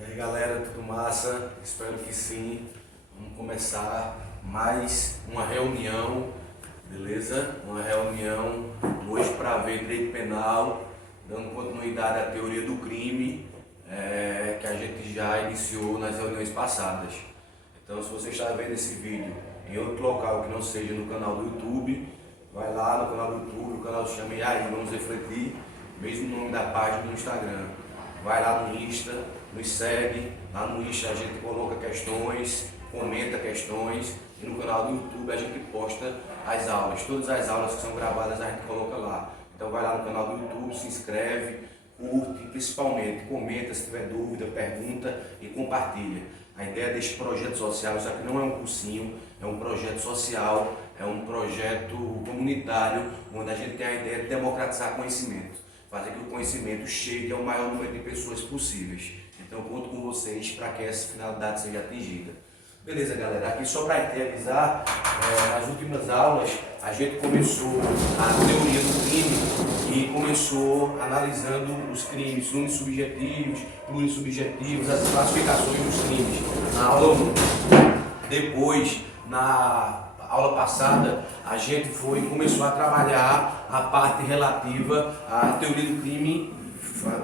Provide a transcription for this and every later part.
E aí galera, tudo massa? Espero que sim. Vamos começar mais uma reunião, beleza? Uma reunião hoje para ver direito penal, dando continuidade à teoria do crime que a gente já iniciou nas reuniões passadas. Então, se você está vendo esse vídeo em outro local que não seja no canal do YouTube, vai lá no canal do YouTube, o canal se chama E aí, Vamos Refletir, mesmo nome da página do Instagram. Vai lá no Insta, nos segue, lá no Insta a gente coloca questões, comenta questões, e no canal do YouTube a gente posta as aulas. Todas as aulas que são gravadas a gente coloca lá. Então vai lá no canal do YouTube, se inscreve, curte, principalmente comenta se tiver dúvida, pergunta e compartilha. A ideia deste projeto social, isso aqui não é um cursinho, é um projeto social, é um projeto comunitário, onde a gente tem a ideia de democratizar conhecimento, fazer que o conhecimento chegue ao maior número de pessoas possíveis. Então conto com vocês para que essa finalidade seja atingida. Beleza, galera? Aqui só para avisar, nas últimas aulas a gente começou a teoria do crime e começou analisando os crimes unissubjetivos, plurissubjetivos, as classificações dos crimes na aula 1. Depois, na aula passada, a gente começou a trabalhar a parte relativa à teoria do crime,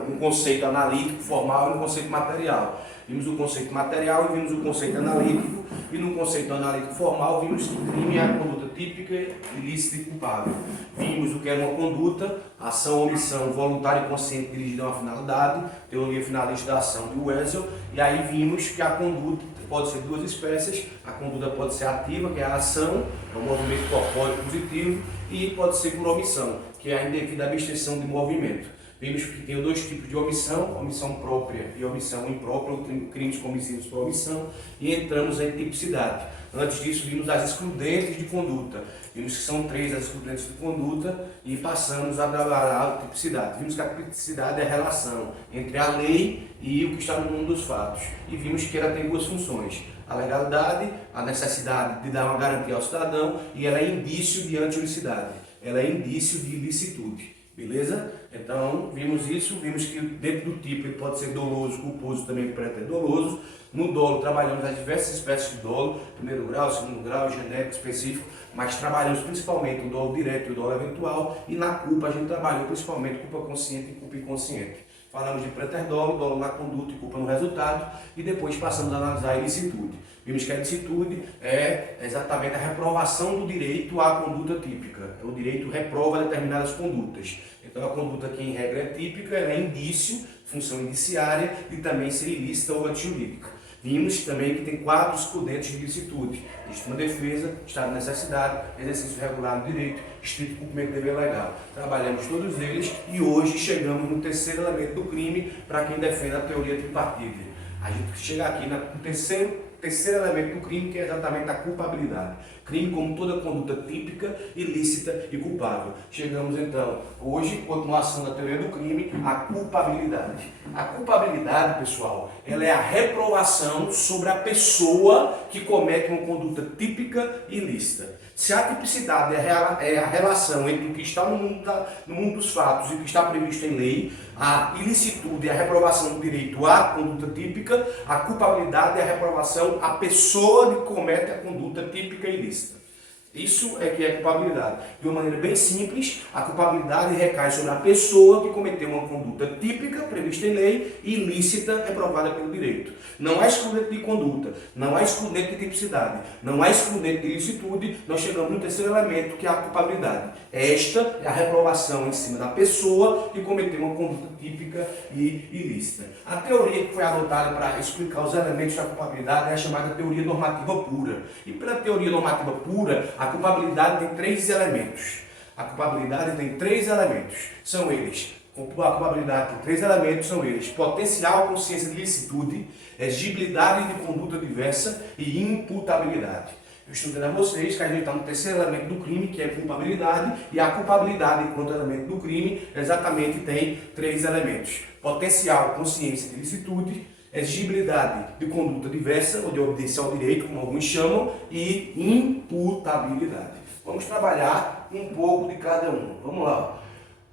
um conceito analítico, formal e um conceito material. Vimos o conceito material e vimos o conceito analítico, e no conceito analítico formal vimos que o crime é a conduta típica, ilícita e culpável. Vimos o que era uma conduta, ação ou omissão voluntária e consciente dirigida a uma finalidade, teoria finalista da ação de Wessel, e aí vimos que a conduta pode ser duas espécies, a conduta pode ser ativa, que é a ação, é um movimento corpóreo positivo, e pode ser por omissão, que é a indevida abstenção de movimento. Vimos que tem dois tipos de omissão própria e omissão imprópria, ou crimes comissivos por omissão, e entramos em tipicidade. Antes disso, vimos as excludentes de conduta. Vimos que são 3 as excludentes de conduta e passamos a trabalhar a tipicidade. Vimos que a tipicidade é a relação entre a lei e o que está no mundo dos fatos. E vimos que ela tem duas funções: a legalidade, a necessidade de dar uma garantia ao cidadão, e ela é indício de anti-unicidade, ela é indício de ilicitude. Beleza? Então, vimos isso, vimos que dentro do tipo ele pode ser doloso, culposo, também preto é doloso. No dolo, trabalhamos as diversas espécies de dolo, primeiro grau, segundo grau, genérico, específico, mas trabalhamos principalmente o dolo direto e o dolo eventual, e na culpa a gente trabalhou principalmente culpa consciente e culpa inconsciente. Falamos de preterdolo, dolo na conduta e culpa no resultado, e depois passamos a analisar a ilicitude. Vimos que a ilicitude é exatamente a reprovação do direito à conduta típica. O direito reprova determinadas condutas. Então a conduta que em regra é típica, ela é indício, função indiciária, e também ser ilícita ou antijurídica. Vimos também que tem 4 excludentes de ilicitude: legítima defesa, estado de necessidade, exercício regular do direito, estrito cumprimento do dever legal. Trabalhamos todos eles e hoje chegamos no terceiro elemento do crime para quem defende a teoria tripartite. A gente chega aqui no terceiro elemento do crime, que é exatamente a culpabilidade. Crime como toda conduta típica, ilícita e culpável. Chegamos então, hoje, continuação da teoria do crime, à culpabilidade. A culpabilidade, pessoal, ela é a reprovação sobre a pessoa que comete uma conduta típica e ilícita. Se a tipicidade é a relação entre o que está no mundo dos fatos e o que está previsto em lei, a ilicitude é a reprovação do direito à conduta típica, a culpabilidade é a reprovação à pessoa que comete a conduta típica e ilícita. Isso é que é culpabilidade. De uma maneira bem simples, a culpabilidade recai sobre a pessoa que cometeu uma conduta típica, prevista em lei, e ilícita, reprovada pelo direito. Não há excludente de conduta, não há excludente de tipicidade, não há excludente de ilicitude. Nós chegamos no terceiro elemento, que é a culpabilidade. Esta é a reprovação em cima da pessoa que cometeu uma conduta típica e ilícita. A teoria que foi adotada para explicar os elementos da culpabilidade é a chamada teoria normativa pura. E pela teoria normativa pura, a culpabilidade tem 3 elementos. A culpabilidade tem 3 elementos. São eles: a culpabilidade tem 3 elementos, são eles: potencial consciência de ilicitude, exigibilidade de conduta diversa e imputabilidade. Eu estou dizendo a vocês que a gente está no terceiro elemento do crime, que é a culpabilidade, e a culpabilidade, enquanto elemento do crime, exatamente tem 3 elementos: potencial consciência de ilicitude, exigibilidade de conduta diversa, ou de obediência ao direito, como alguns chamam, e imputabilidade. Vamos trabalhar um pouco de cada um. Vamos lá.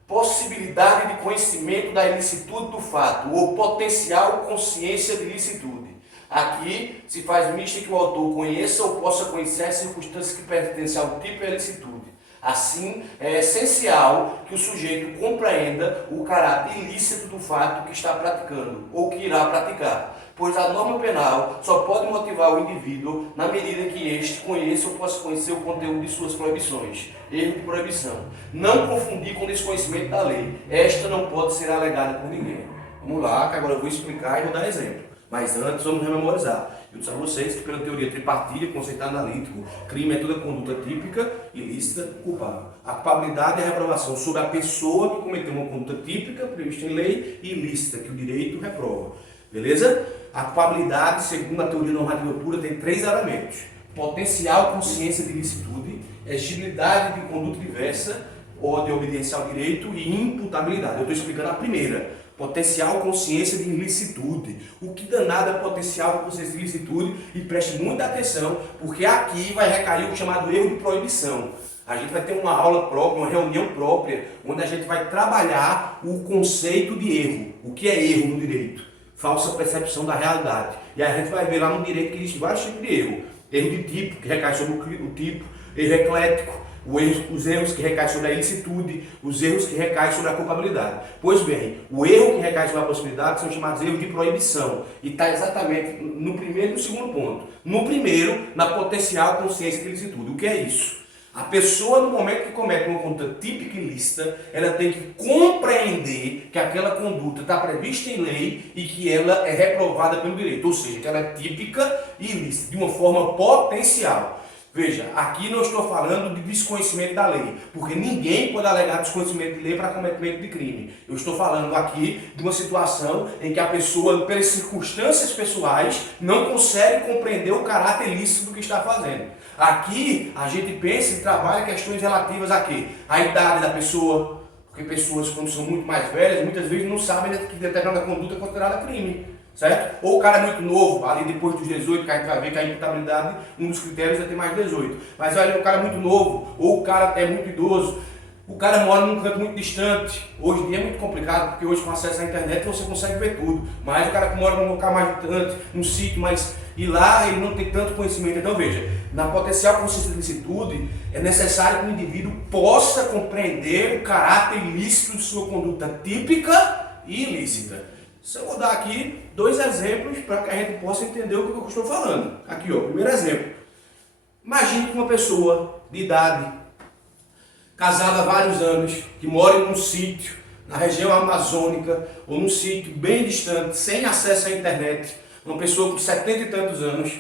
possibilidade de conhecimento da ilicitude do fato ou potencial consciência de ilicitude. Aqui se faz mista que o autor conheça ou possa conhecer as circunstâncias que pertencem ao tipo e à ilicitude. Assim, é essencial que o sujeito compreenda o caráter ilícito do fato que está praticando ou que irá praticar, pois a norma penal só pode motivar o indivíduo na medida que este conheça ou possa conhecer o conteúdo de suas proibições. Erro de proibição. Não confundir com desconhecimento da lei. Esta não pode ser alegada por ninguém. Vamos lá, que agora eu vou explicar e vou dar exemplo. Mas antes vamos rememorizar. Eu disse a vocês que pela teoria tripartida, conceito analítico, crime é toda conduta típica, ilícita, culpável. A culpabilidade é a reprovação sobre a pessoa que cometeu uma conduta típica, prevista em lei, e ilícita, que o direito reprova. Beleza? A culpabilidade, segundo a teoria normativa pura, tem 3 elementos. Potencial consciência de ilicitude, exigibilidade de conduta diversa ou de obediência ao direito e imputabilidade. Eu estou explicando a primeira. Potencial consciência de ilicitude. O que danado é potencial consciência de ilicitude? E preste muita atenção, porque aqui vai recair o chamado erro de proibição. A gente vai ter uma aula própria, uma reunião própria, onde a gente vai trabalhar o conceito de erro. O que é erro no direito? Falsa percepção da realidade. E aí a gente vai ver lá no direito que existe vários tipos de erro. Erro de tipo, que recai sobre o tipo. Erro eclético. Os erros que recaem sobre a ilicitude, os erros que recaem sobre a culpabilidade. Pois bem, o erro que recai sobre a possibilidade são chamados erros de proibição. E está exatamente no primeiro e no segundo ponto. No primeiro, na potencial consciência de ilicitude. O que é isso? A pessoa, no momento que comete uma conduta típica ilícita, ela tem que compreender que aquela conduta está prevista em lei e que ela é reprovada pelo direito. Ou seja, que ela é típica e ilícita, de uma forma potencial. Veja, aqui não estou falando de desconhecimento da lei, porque ninguém pode alegar desconhecimento de lei para cometimento de crime. Eu estou falando aqui de uma situação em que a pessoa, pelas circunstâncias pessoais, não consegue compreender o caráter ilícito do que está fazendo. Aqui a gente pensa e trabalha questões relativas a quê? A idade da pessoa, porque pessoas quando são muito mais velhas, muitas vezes não sabem que determinada conduta é considerada crime. Certo? Ou o cara é muito novo, ali depois dos 18, que a gente vai ver que a imputabilidade, um dos critérios é ter mais de 18. Mas olha, o cara é muito novo, ou o cara é muito idoso, o cara mora num canto muito distante. Hoje em dia é muito complicado, porque hoje com acesso à internet você consegue ver tudo. Mas o cara que mora num local mais distante, num sítio, mas e lá ele não tem tanto conhecimento. Então veja, na potencial consciência de ilicitude, é necessário que o indivíduo possa compreender o caráter ilícito de sua conduta típica e ilícita. Eu vou dar aqui 2 exemplos para que a gente possa entender o que eu estou falando. Aqui, ó, primeiro exemplo. Imagine que uma pessoa de idade, casada há vários anos, que mora em um sítio na região amazônica ou num sítio bem distante, sem acesso à internet, uma pessoa com 70 e tantos anos,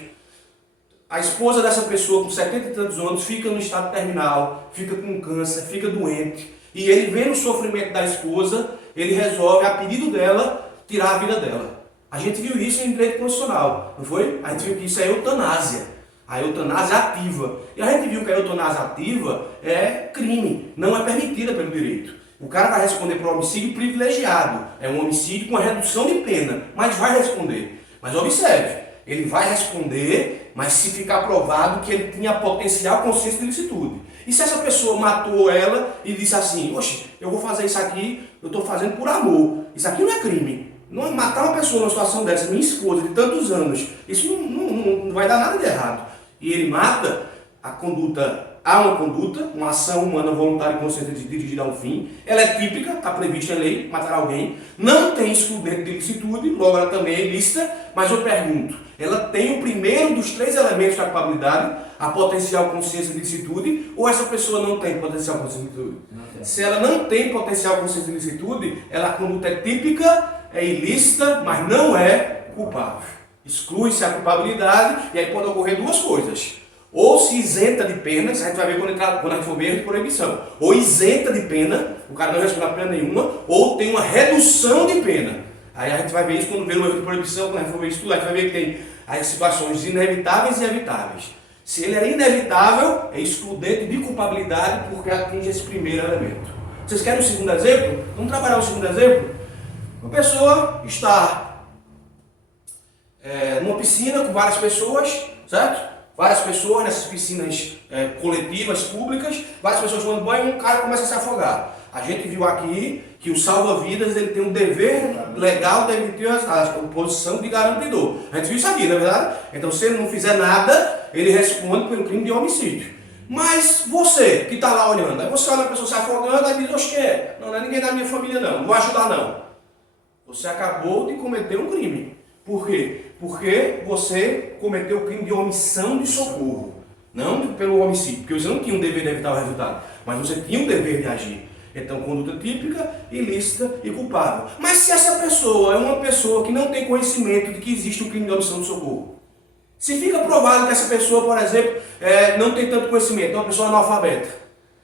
a esposa dessa pessoa com 70 e tantos anos fica no estado terminal, fica com câncer, fica doente, e ele vendo o sofrimento da esposa, ele resolve, a pedido dela, tirar a vida dela. A gente viu isso em direito constitucional, não foi? A gente viu que isso é eutanásia, a eutanásia ativa. E a gente viu que a eutanásia ativa é crime, não é permitida pelo direito. O cara vai responder por homicídio privilegiado, é um homicídio com a redução de pena, mas vai responder. Mas observe, ele vai responder, mas se ficar provado que ele tinha potencial consciência de ilicitude. E se essa pessoa matou ela e disse assim, oxe, eu vou fazer isso aqui, eu estou fazendo por amor, isso aqui não é crime. Não matar uma pessoa numa situação dessa, minha esposa de tantos anos, isso não vai dar nada de errado. E ele mata, a conduta, há uma conduta, uma ação humana voluntária e consciente dirigida a um fim, ela é típica, está prevista em lei, matar alguém, não tem excludente de ilicitude, logo ela também é ilícita, mas eu pergunto, ela tem o primeiro dos 3 elementos da culpabilidade, a potencial consciência de ilicitude, ou essa pessoa não tem potencial consciência de ilicitude? Se ela não tem potencial consciência de ilicitude, ela, a conduta é típica, é ilícita, mas não é culpável. Exclui-se a culpabilidade e aí pode ocorrer 2 coisas. Ou se isenta de pena, isso a gente vai ver quando a gente for ver erro de proibição. Ou isenta de pena, o cara não responde a pena nenhuma, ou tem uma redução de pena. Aí a gente vai ver isso quando vê o erro de proibição, quando a gente for ver isso tudo, a gente vai ver que tem as situações inevitáveis e evitáveis. Se ele é inevitável, é excludente de culpabilidade porque atinge esse primeiro elemento. Vocês querem um segundo exemplo? Vamos trabalhar um segundo exemplo? Uma pessoa está numa piscina com várias pessoas, certo? Várias pessoas nessas piscinas coletivas, públicas, várias pessoas tomando banho e um cara começa a se afogar. A gente viu aqui que o salva-vidas ele tem um dever legal de emitir a posição de garantidor. A gente viu isso aqui, não é verdade? Então, se ele não fizer nada, ele responde pelo crime de homicídio. Mas você que está lá olhando, aí você olha a pessoa se afogando e diz, oxe, que é? Não é ninguém da minha família não vou ajudar não. Você acabou de cometer um crime. Por quê? Porque você cometeu o crime de omissão de socorro. Não pelo homicídio, porque você não tinha um dever de evitar o resultado, mas você tinha um dever de agir. Então, conduta típica, ilícita e culpável. Mas se essa pessoa é uma pessoa que não tem conhecimento de que existe um crime de omissão de socorro, se fica provado que essa pessoa, por exemplo, não tem tanto conhecimento, é uma pessoa analfabeta,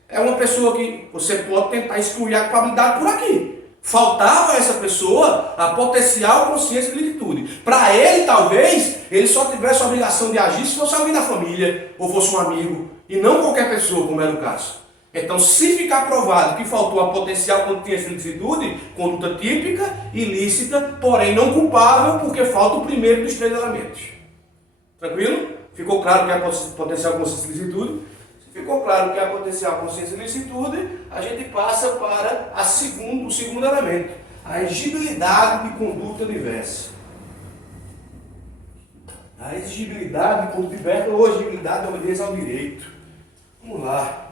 é uma pessoa que você pode tentar excluir a culpabilidade por aqui. Faltava a essa pessoa a potencial consciência de licitude. Para ele, talvez, ele só tivesse a obrigação de agir se fosse alguém da família ou fosse um amigo, e não qualquer pessoa, como era o caso. Então, se ficar provado que faltou a potencial consciência de licitude, conduta típica, ilícita, porém não culpável, porque falta o primeiro dos três elementos. Tranquilo? Ficou claro que é a potencial consciência de licitude? Ficou claro que a potencial consciência de licitude, a gente passa para o segundo elemento, a exigibilidade de conduta diversa. A exigibilidade de conduta diversa ou exigibilidade de obediência ao direito. Vamos lá.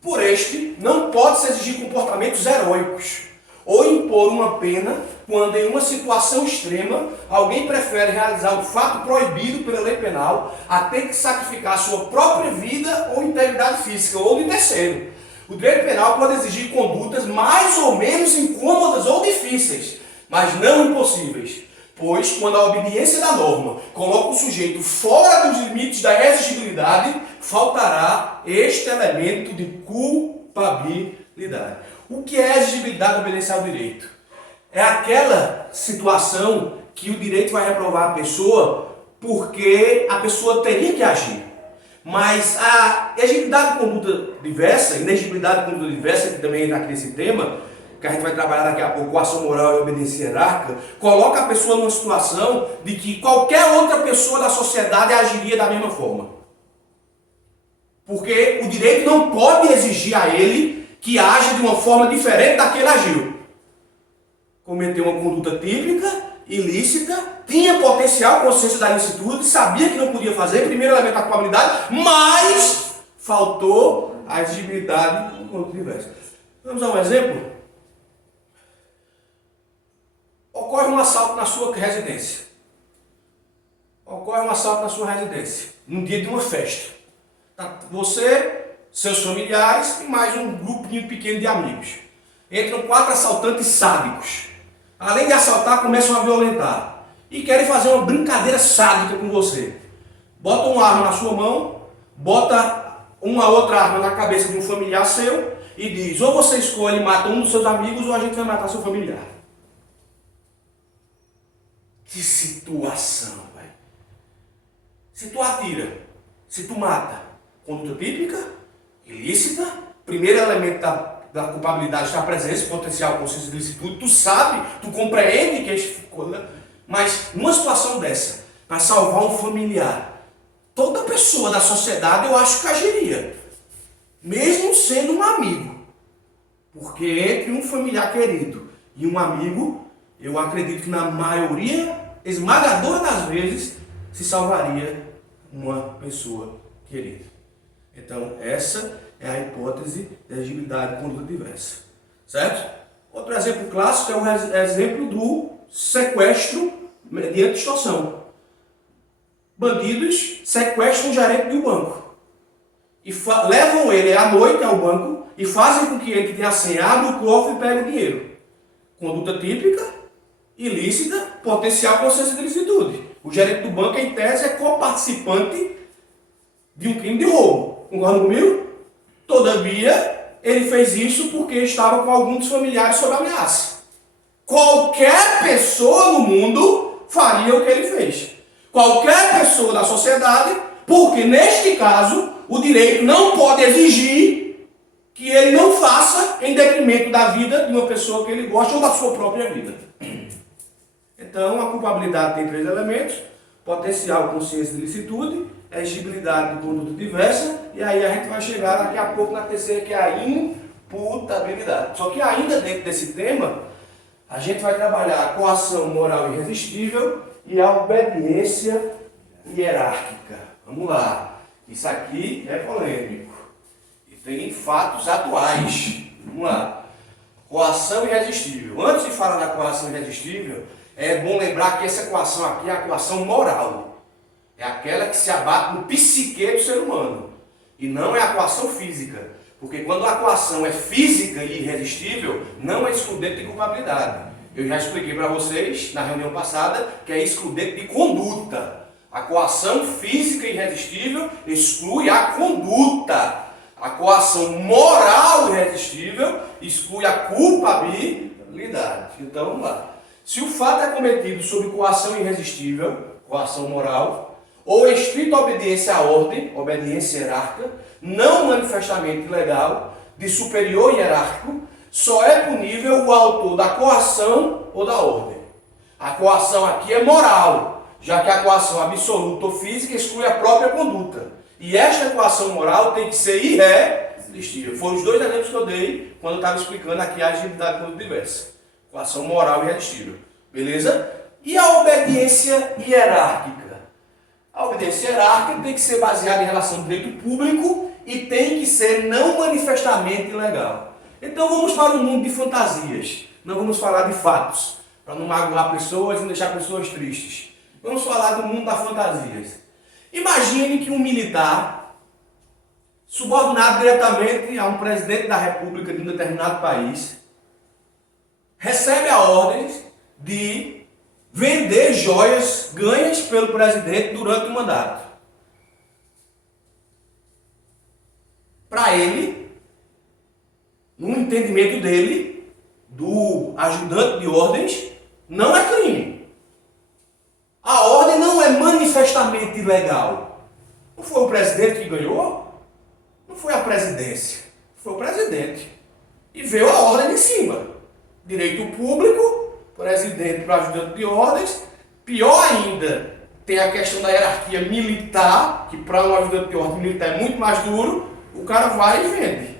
Por este, não pode-se exigir comportamentos heróicos ou impor uma pena quando em uma situação extrema alguém prefere realizar um fato proibido pela lei penal a ter que sacrificar sua própria vida ou integridade física ou de terceiro. O direito penal pode exigir condutas mais ou menos incômodas ou difíceis, mas não impossíveis, pois quando a obediência da norma coloca o sujeito fora dos limites da exigibilidade, faltará este elemento de culpabilidade. O que é exigibilidade de obediência ao direito? É aquela situação que o direito vai reprovar a pessoa porque a pessoa teria que agir. Mas a exigibilidade de conduta diversa, inexigibilidade de conduta diversa, que também entra aqui nesse tema, que a gente vai trabalhar daqui a pouco, ação moral e obediência hierárquica, coloca a pessoa numa situação de que qualquer outra pessoa da sociedade agiria da mesma forma. Porque o direito não pode exigir a ele que age de uma forma diferente da que ele agiu. Cometeu uma conduta típica, ilícita, tinha potencial consciência da ilicitude, sabia que não podia fazer, primeiro elemento da culpabilidade, mas faltou a exigibilidade de conduta diversa. Vamos dar um exemplo? Ocorre um assalto na sua residência. Ocorre um assalto na sua residência, num dia de uma festa. Você, seus familiares e mais um grupinho pequeno de amigos. Entram 4 assaltantes sádicos. Além de assaltar, começam a violentar. E querem fazer uma brincadeira sádica com você. Bota uma arma na sua mão, bota uma outra arma na cabeça de um familiar seu e diz, ou você escolhe e mata um dos seus amigos ou a gente vai matar seu familiar. Que situação, velho. Se tu atira, se tu mata, conduta típica, ilícita, primeiro elemento da culpabilidade está presente, potencial consciência de ilicitude, tu sabe, tu compreende que é coisa, mas numa situação dessa, para salvar um familiar, toda pessoa da sociedade eu acho que agiria, mesmo sendo um amigo, porque entre um familiar querido e um amigo, eu acredito que na maioria esmagadora das vezes se salvaria uma pessoa querida. Então, essa é a hipótese da exigibilidade de conduta diversa. Certo? Outro exemplo clássico é o exemplo do sequestro mediante extorsão. Bandidos sequestram o gerente do banco e levam ele à noite ao banco e fazem com que ele que tem a senha abra o cofre e pegue o dinheiro. Conduta típica, ilícita, potencial consciência de ilicitude. O gerente do banco, em tese, é coparticipante de um crime de roubo. Concorda comigo? Todavia, ele fez isso porque estava com algum dos familiares sob ameaça. Qualquer pessoa no mundo faria o que ele fez. Qualquer pessoa da sociedade, porque neste caso, o direito não pode exigir que ele não faça em detrimento da vida de uma pessoa que ele gosta ou da sua própria vida. Então, a culpabilidade tem 3 elementos: potencial consciência de ilicitude, exigibilidade de conduta diversa, e aí a gente vai chegar daqui a pouco na terceira, que é a imputabilidade. Só que ainda dentro desse tema, a gente vai trabalhar a coação moral irresistível e a obediência hierárquica. Vamos lá. Isso aqui é polêmico. E tem fatos atuais. Vamos lá. Coação irresistível. Antes de falar da coação irresistível, é bom lembrar que essa coação aqui é a coação moral. É aquela que se abate no psique do ser humano. E não é a coação física. Porque quando a coação é física e irresistível, não é excludente de culpabilidade. Eu já expliquei para vocês na reunião passada que é excludente de conduta. A coação física irresistível exclui a conduta. A coação moral irresistível exclui a culpabilidade. Então vamos lá. Se o fato é cometido sob coação irresistível, coação moral, ou estrita obediência à ordem, obediência hierárquica, não manifestamente ilegal, de superior hierárquico, só é punível o autor da coação ou da ordem. A coação aqui é moral, já que a coação absoluta ou física exclui a própria conduta. E esta coação moral tem que ser irresistível. Foram os dois exemplos que eu dei quando eu estava explicando aqui a agilidade quando diversa. Coação moral irresistível. Beleza? E a obediência hierárquica? A obediência hierárquica tem que ser baseada em relação ao direito público e tem que ser não manifestamente ilegal. Então vamos para um mundo de fantasias. Não vamos falar de fatos, para não magoar pessoas e deixar pessoas tristes. Vamos falar do mundo das fantasias. Imagine que um militar, subordinado diretamente a um presidente da república de um determinado país, recebe a ordem de vender joias ganhas pelo presidente durante o mandato. Para ele, no entendimento dele, do ajudante de ordens, não é crime. A ordem não é manifestamente ilegal. Não foi o presidente que ganhou? Não foi a presidência. Foi o presidente. E veio a ordem de cima. Direito público, presidente para ajudante de ordens. Pior ainda, tem a questão da hierarquia militar, que para um ajudante de ordem militar é muito mais duro. O cara vai e vende.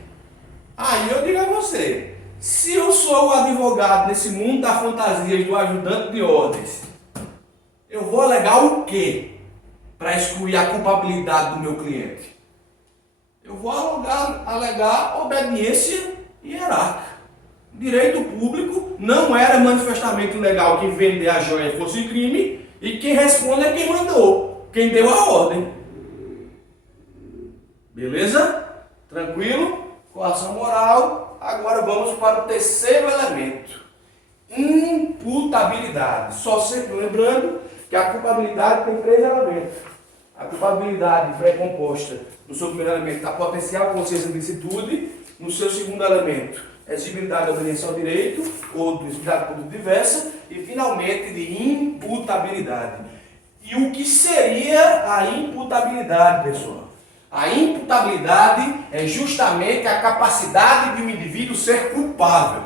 Aí eu digo a você, se eu sou o advogado nesse mundo das fantasias do ajudante de ordens, eu vou alegar o quê para excluir a culpabilidade do meu cliente? Eu vou alegar obediência hierárquica. Direito público não era manifestamente ilegal que vender a joia fosse crime e quem responde é quem mandou, quem deu a ordem. Beleza? Tranquilo? Coação moral. Agora vamos para o terceiro elemento. Imputabilidade. Só sempre lembrando que a culpabilidade tem três elementos. A culpabilidade pré-composta no seu primeiro elemento da potencial consciência de licitude, no seu segundo elemento, exigibilidade da obediência ao direito, ou do exigibilidade pública diversa, e finalmente de imputabilidade. E o que seria a imputabilidade, pessoal? A imputabilidade é justamente a capacidade de um indivíduo ser culpável.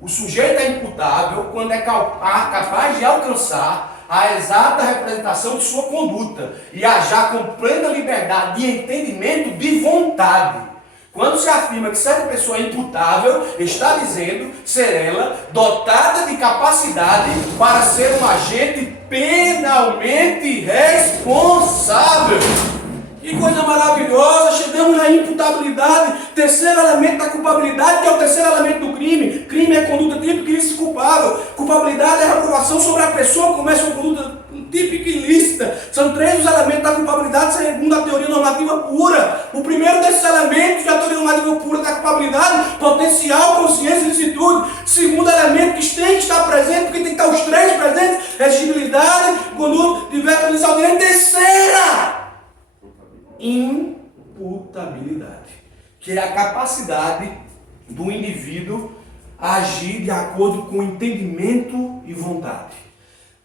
O sujeito é imputável quando é capaz de alcançar a exata representação de sua conduta e agir com plena liberdade de entendimento de vontade. Quando se afirma que certa pessoa é imputável, está dizendo ser ela dotada de capacidade para ser um agente penalmente responsável. Que coisa maravilhosa, chegamos na imputabilidade, terceiro elemento da culpabilidade, que é o terceiro elemento do crime. Crime é conduta típica ilícita e culpável. Culpabilidade é a reprovação sobre a pessoa que comete uma conduta típica e ilícita. São três os elementos da culpabilidade segundo a teoria normativa pura. O primeiro desses elementos da teoria normativa pura da culpabilidade, potencial, consciência e licitude. Segundo elemento que tem que estar presente, porque tem que estar os três presentes, exigibilidade, conduta, diversa, inicial direito. Terceira! Imputabilidade, que é a capacidade do indivíduo agir de acordo com entendimento e vontade.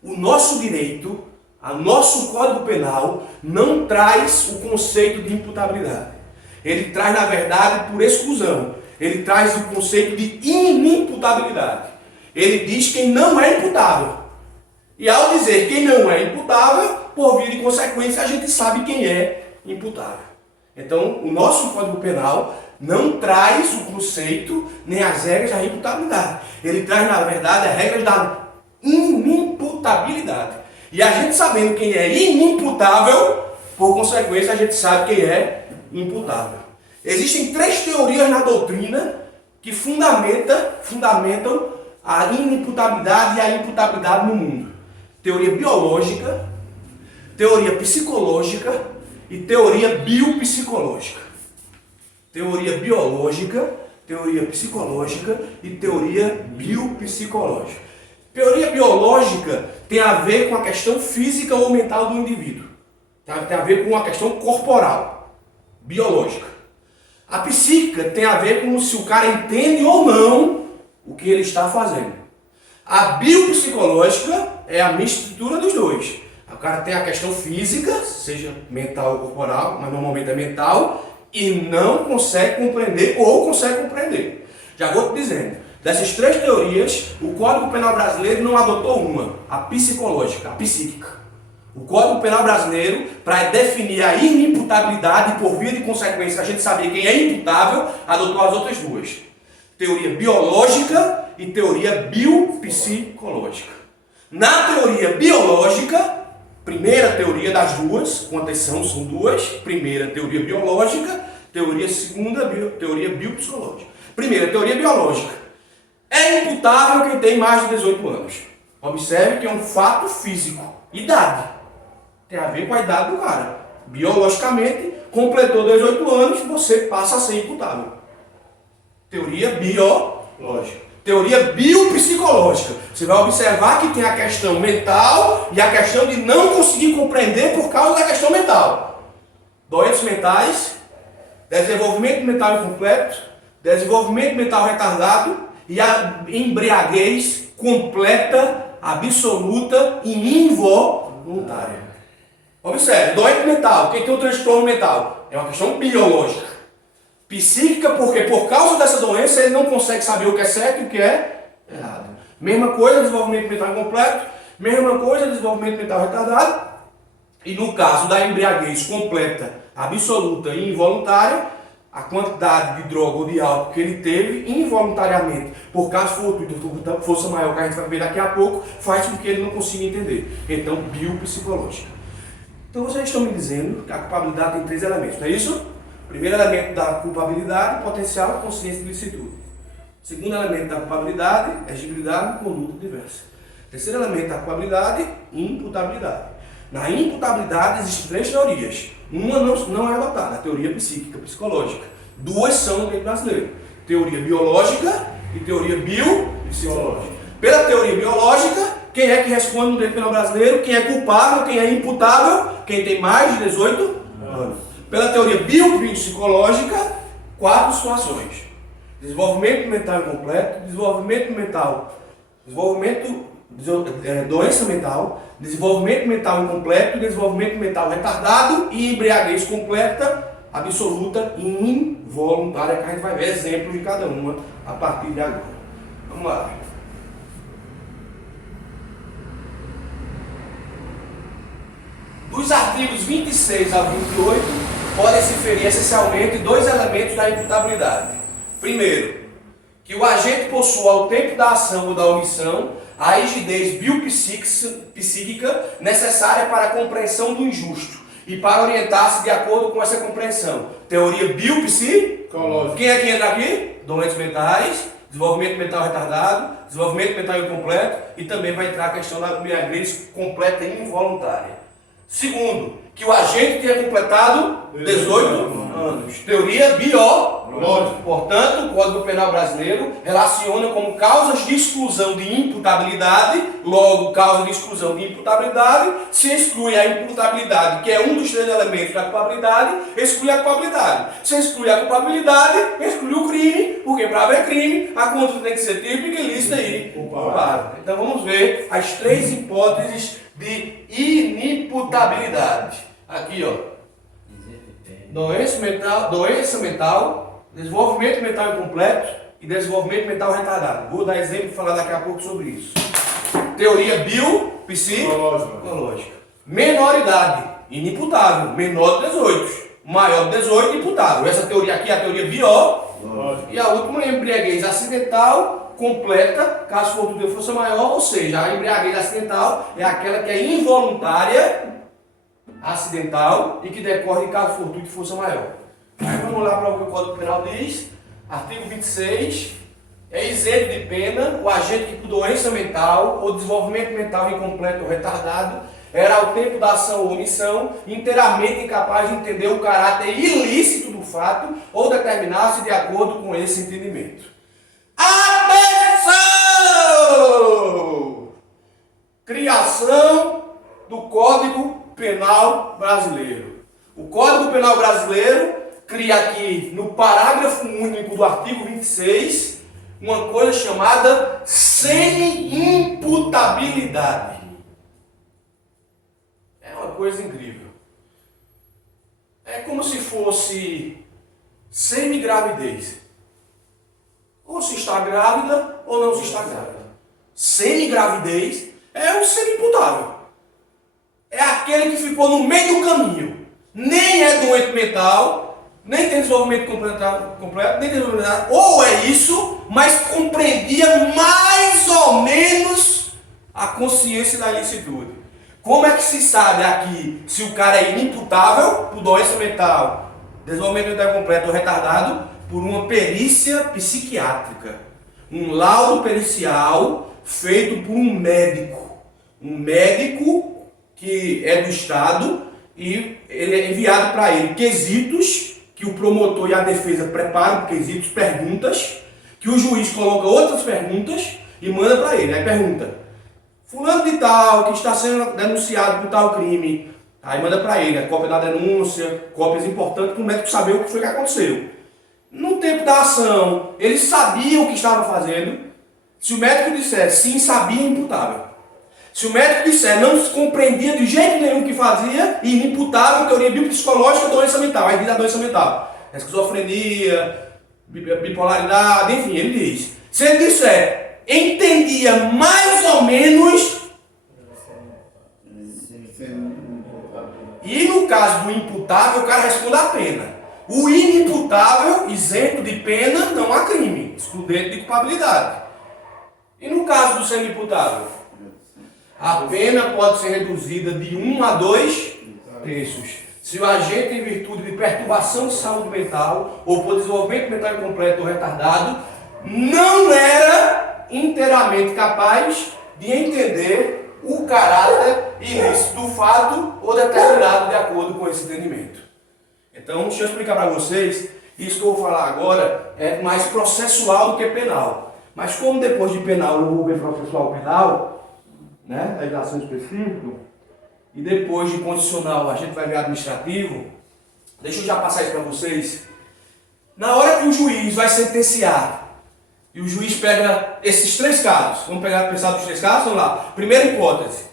O nosso direito, o nosso Código Penal não traz o conceito de imputabilidade. Ele traz, na verdade, por exclusão. Ele traz o conceito de inimputabilidade. Ele diz quem não é imputável. E ao dizer quem não é imputável, por via de consequência, a gente sabe quem é imputável. Então, o nosso Código Penal não traz o conceito nem as regras da imputabilidade. Ele traz, na verdade, as regras da inimputabilidade. E a gente sabendo quem é inimputável, por consequência, a gente sabe quem é imputável. Existem 3 teorias na doutrina que fundamentam a inimputabilidade e a imputabilidade no mundo. Teoria biológica, teoria psicológica e teoria biopsicológica. Teoria biológica, teoria psicológica e teoria biopsicológica. Teoria biológica tem a ver com a questão física ou mental do indivíduo. Tem a ver com a questão corporal, biológica. A psíquica tem a ver com se o cara entende ou não o que ele está fazendo. A biopsicológica é a mistura dos dois. O cara tem a questão física, seja mental ou corporal, mas normalmente é mental, e não consegue compreender ou consegue compreender. Já vou te dizendo, dessas 3 teorias, o Código Penal brasileiro não adotou uma, a psicológica, a psíquica. O Código Penal brasileiro, para definir a inimputabilidade e por via de consequência a gente saber quem é imputável, adotou as outras 2. Teoria biológica e teoria biopsicológica. Na teoria biológica, primeira teoria das 2, com atenção, são 2. Primeira, teoria biológica. Segunda, teoria biopsicológica. Primeira, teoria biológica. É imputável quem tem mais de 18 anos. Observe que é um fato físico. Idade. Tem a ver com a idade do cara. Biologicamente, completou 18 anos, você passa a ser imputável. Teoria biológica. Teoria biopsicológica. Você vai observar que tem a questão mental e a questão de não conseguir compreender por causa da questão mental. Doenças mentais, desenvolvimento mental incompleto, desenvolvimento mental retardado e a embriaguez completa, absoluta e involuntária. Observe, doente mental, quem tem um transtorno mental? É uma questão biológica. Psíquica, porque por causa dessa doença ele não consegue saber o que é certo e o que é errado. Mesma coisa, desenvolvimento mental incompleto, mesma coisa, desenvolvimento mental retardado. E no caso da embriaguez completa, absoluta e involuntária, a quantidade de droga ou de álcool que ele teve involuntariamente, por caso fortuito, força maior que a gente vai ver daqui a pouco, faz com que ele não consiga entender. Então, biopsicológica. Então vocês estão me dizendo que a culpabilidade tem 3 elementos, não é isso? Primeiro elemento da culpabilidade, potencial, consciência de licitude. Segundo elemento da culpabilidade, exigibilidade e conduta diversa. Terceiro elemento da culpabilidade, imputabilidade. Na imputabilidade existem 3 teorias. Uma não é adotada, a teoria psíquica, psicológica. 2 são no direito brasileiro. Teoria biológica e teoria biopsicológica. Pela teoria biológica, quem é que responde no direito penal brasileiro? Quem é culpável, quem é imputável? Quem tem mais de 18 anos. Pela teoria biopsicológica, 4 situações. Desenvolvimento mental incompleto, doença mental, desenvolvimento mental incompleto, desenvolvimento mental retardado e embriaguez completa, absoluta e involuntária, que a gente vai ver exemplos de cada uma a partir de agora. Vamos lá. Dos artigos 26 ao 28, podem se inferir essencialmente 2 elementos da imputabilidade. Primeiro, que o agente possua ao tempo da ação ou da omissão a rigidez biopsíquica necessária para a compreensão do injusto e para orientar-se de acordo com essa compreensão. Teoria biopsicológica. Quem é que entra aqui? Doentes mentais, desenvolvimento mental retardado, desenvolvimento mental incompleto e também vai entrar a questão da embriaguez completa e involuntária. Segundo, que o agente tenha completado 18 anos. Teoria biológica. Portanto, o Código Penal brasileiro relaciona como causas de exclusão de imputabilidade, logo, causa de exclusão de imputabilidade, se exclui a imputabilidade, que é um dos 3 elementos da culpabilidade, exclui a culpabilidade. Se exclui a culpabilidade, exclui o crime, porque para haver crime, a conduta tem que ser típica, ilícita e culpável. Então vamos ver as 3 hipóteses de inimputabilidade. Aqui, ó. Doença mental, desenvolvimento mental incompleto e desenvolvimento mental retardado. Vou dar exemplo e falar daqui a pouco sobre isso. Teoria biopsicológica. Menor idade, inimputável, menor de 18. maior de 18, imputável. Essa teoria aqui é a teoria biológica. E a última, embriaguez acidental completa, caso for tudo de força maior, ou seja, a embriaguez acidental é aquela que é involuntária, acidental e que decorre de caso fortuito de força maior. Aí vamos lá para o que o Código Penal diz. Artigo 26. É isento de pena o agente que por doença mental ou desenvolvimento mental incompleto ou retardado era ao tempo da ação ou omissão inteiramente incapaz de entender o caráter ilícito do fato ou determinar-se de acordo com esse entendimento. Atenção! Criação do Código Penal Brasileiro. O Código Penal Brasileiro cria aqui no parágrafo único do artigo 26 uma coisa chamada semi-imputabilidade. É uma coisa incrível. É como se fosse semi-gravidez. Ou se está grávida ou não se está grávida. Semi-gravidez é o semi-imputável. É aquele que ficou no meio do caminho. Nem é doente mental, nem tem desenvolvimento completo, nem tem desenvolvimento, ou é isso, mas compreendia mais ou menos a consciência da ilicitude. Como é que se sabe aqui se o cara é inimputável por doença mental, desenvolvimento mental completo ou retardado? Por uma perícia psiquiátrica. Um laudo pericial feito por um médico. Um médico que é do Estado e ele é enviado para ele quesitos que o promotor e a defesa preparam, quesitos, perguntas, que o juiz coloca outras perguntas e manda para ele. Aí pergunta, fulano de tal, que está sendo denunciado por tal crime. Aí manda para ele a cópia da denúncia, cópias importantes para o médico saber o que foi que aconteceu. No tempo da ação, ele sabia o que estava fazendo. Se o médico disser sim, sabia, imputável. Se o médico disser não se compreendia de jeito nenhum o que fazia, inimputável, teoria biopsicológica, doença mental. Aí diz a doença mental. Esquizofrenia, bipolaridade, enfim, ele diz. Se ele disser, entendia mais ou menos. E no caso do imputável, o cara responde a pena. O inimputável, isento de pena, não há crime, excludente de culpabilidade. E no caso do semi-imputável? A pena pode ser reduzida de 1 a 2 terços. Se o agente, em virtude de perturbação de saúde mental ou por desenvolvimento mental incompleto ou retardado, não era inteiramente capaz de entender o caráter ilícito do fato ou determinado de acordo com esse entendimento. Então, deixa eu explicar para vocês, isso que eu vou falar agora é mais processual do que penal. Mas como depois de penal eu vou ver processual penal, né, legislação específica, e depois de condicional a gente vai ver administrativo, deixa eu já passar isso para vocês. Na hora que o juiz vai sentenciar, e o juiz pega esses 3 casos, vamos pensar dos 3 casos, vamos lá. Primeira hipótese,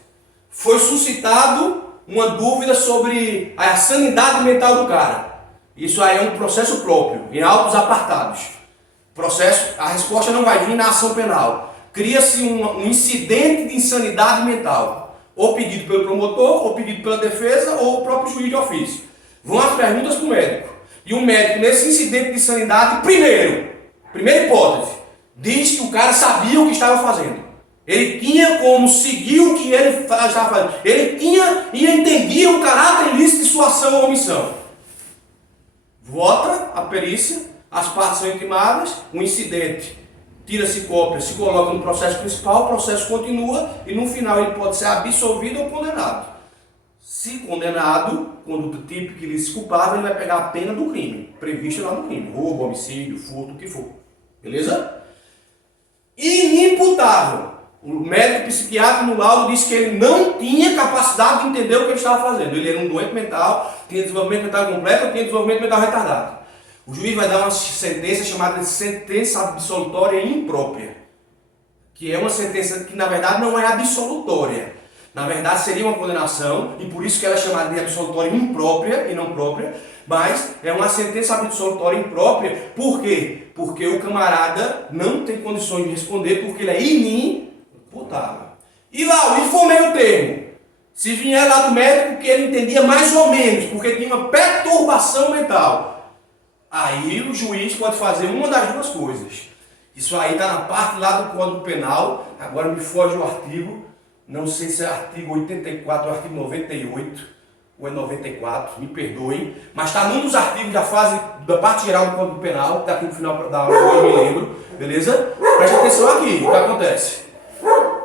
foi suscitado uma dúvida sobre a sanidade mental do cara. Isso aí é um processo próprio, em autos apartados. Processo, a resposta não vai vir na ação penal. Cria-se um incidente de insanidade mental, ou pedido pelo promotor, ou pedido pela defesa, ou o próprio juiz de ofício. Vão as perguntas para o médico. E o médico, nesse incidente de insanidade, primeira hipótese, diz que o cara sabia o que estava fazendo. Ele tinha como seguir o que ele estava fazendo. Ele tinha e entendia o caráter ilícito de sua ação ou omissão. Vota a perícia, as partes são intimadas, o incidente tira-se cópia, se coloca no processo principal, o processo continua e no final ele pode ser absolvido ou condenado. Se condenado, conduta típica e ilícita culpável, ele vai pegar a pena do crime, prevista lá no crime, roubo, homicídio, furto, o que for. Beleza? Inimputável. O médico psiquiatra no laudo disse que ele não tinha capacidade de entender o que ele estava fazendo. Ele era um doente mental, tinha desenvolvimento mental completo ou tinha desenvolvimento mental retardado. O juiz vai dar uma sentença chamada de sentença absolutória imprópria, que é uma sentença que na verdade não é absolutória. Na verdade seria uma condenação, e por isso que ela é chamada de absolutória imprópria e não própria, mas é uma sentença absolutória imprópria. Por quê? Porque o camarada não tem condições de responder porque ele é inimputável. E lá, e for meio termo? Se vier lá do médico que ele entendia mais ou menos, porque tinha uma perturbação mental, aí o juiz pode fazer uma das duas coisas. Isso aí está na parte lá do Código Penal, agora me foge o artigo, não sei se é artigo 84 ou artigo 98, ou é 94, me perdoem, mas está num dos artigos da parte geral do Código Penal, que está aqui no final da aula, eu me lembro, beleza? Preste atenção aqui, o que acontece?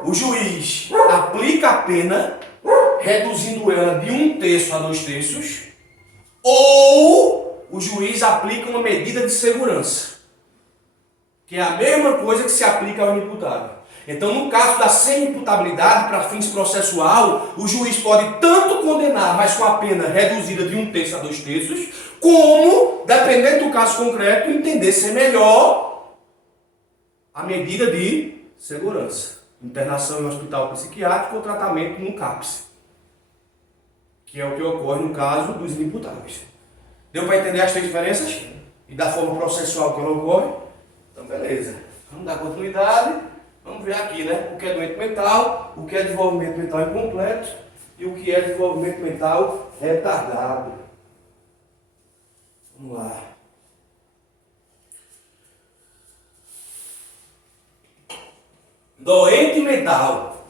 O juiz aplica a pena, reduzindo ela de 1/3 a 2/3, ou o juiz aplica uma medida de segurança, que é a mesma coisa que se aplica ao inimputável. Então, no caso da semi-imputabilidade, para fins processual, o juiz pode tanto condenar, mas com a pena reduzida de 1/3 a 2/3, como, dependendo do caso concreto, entender ser melhor a medida de segurança. Internação em um hospital psiquiátrico ou tratamento no CAPS, que é o que ocorre no caso dos inimputáveis. Deu para entender as três diferenças? E da forma processual que ela ocorre? Então, beleza. Vamos dar continuidade. Vamos ver aqui, né? O que é doente mental, o que é desenvolvimento mental incompleto e o que é desenvolvimento mental retardado. Vamos lá. Doente mental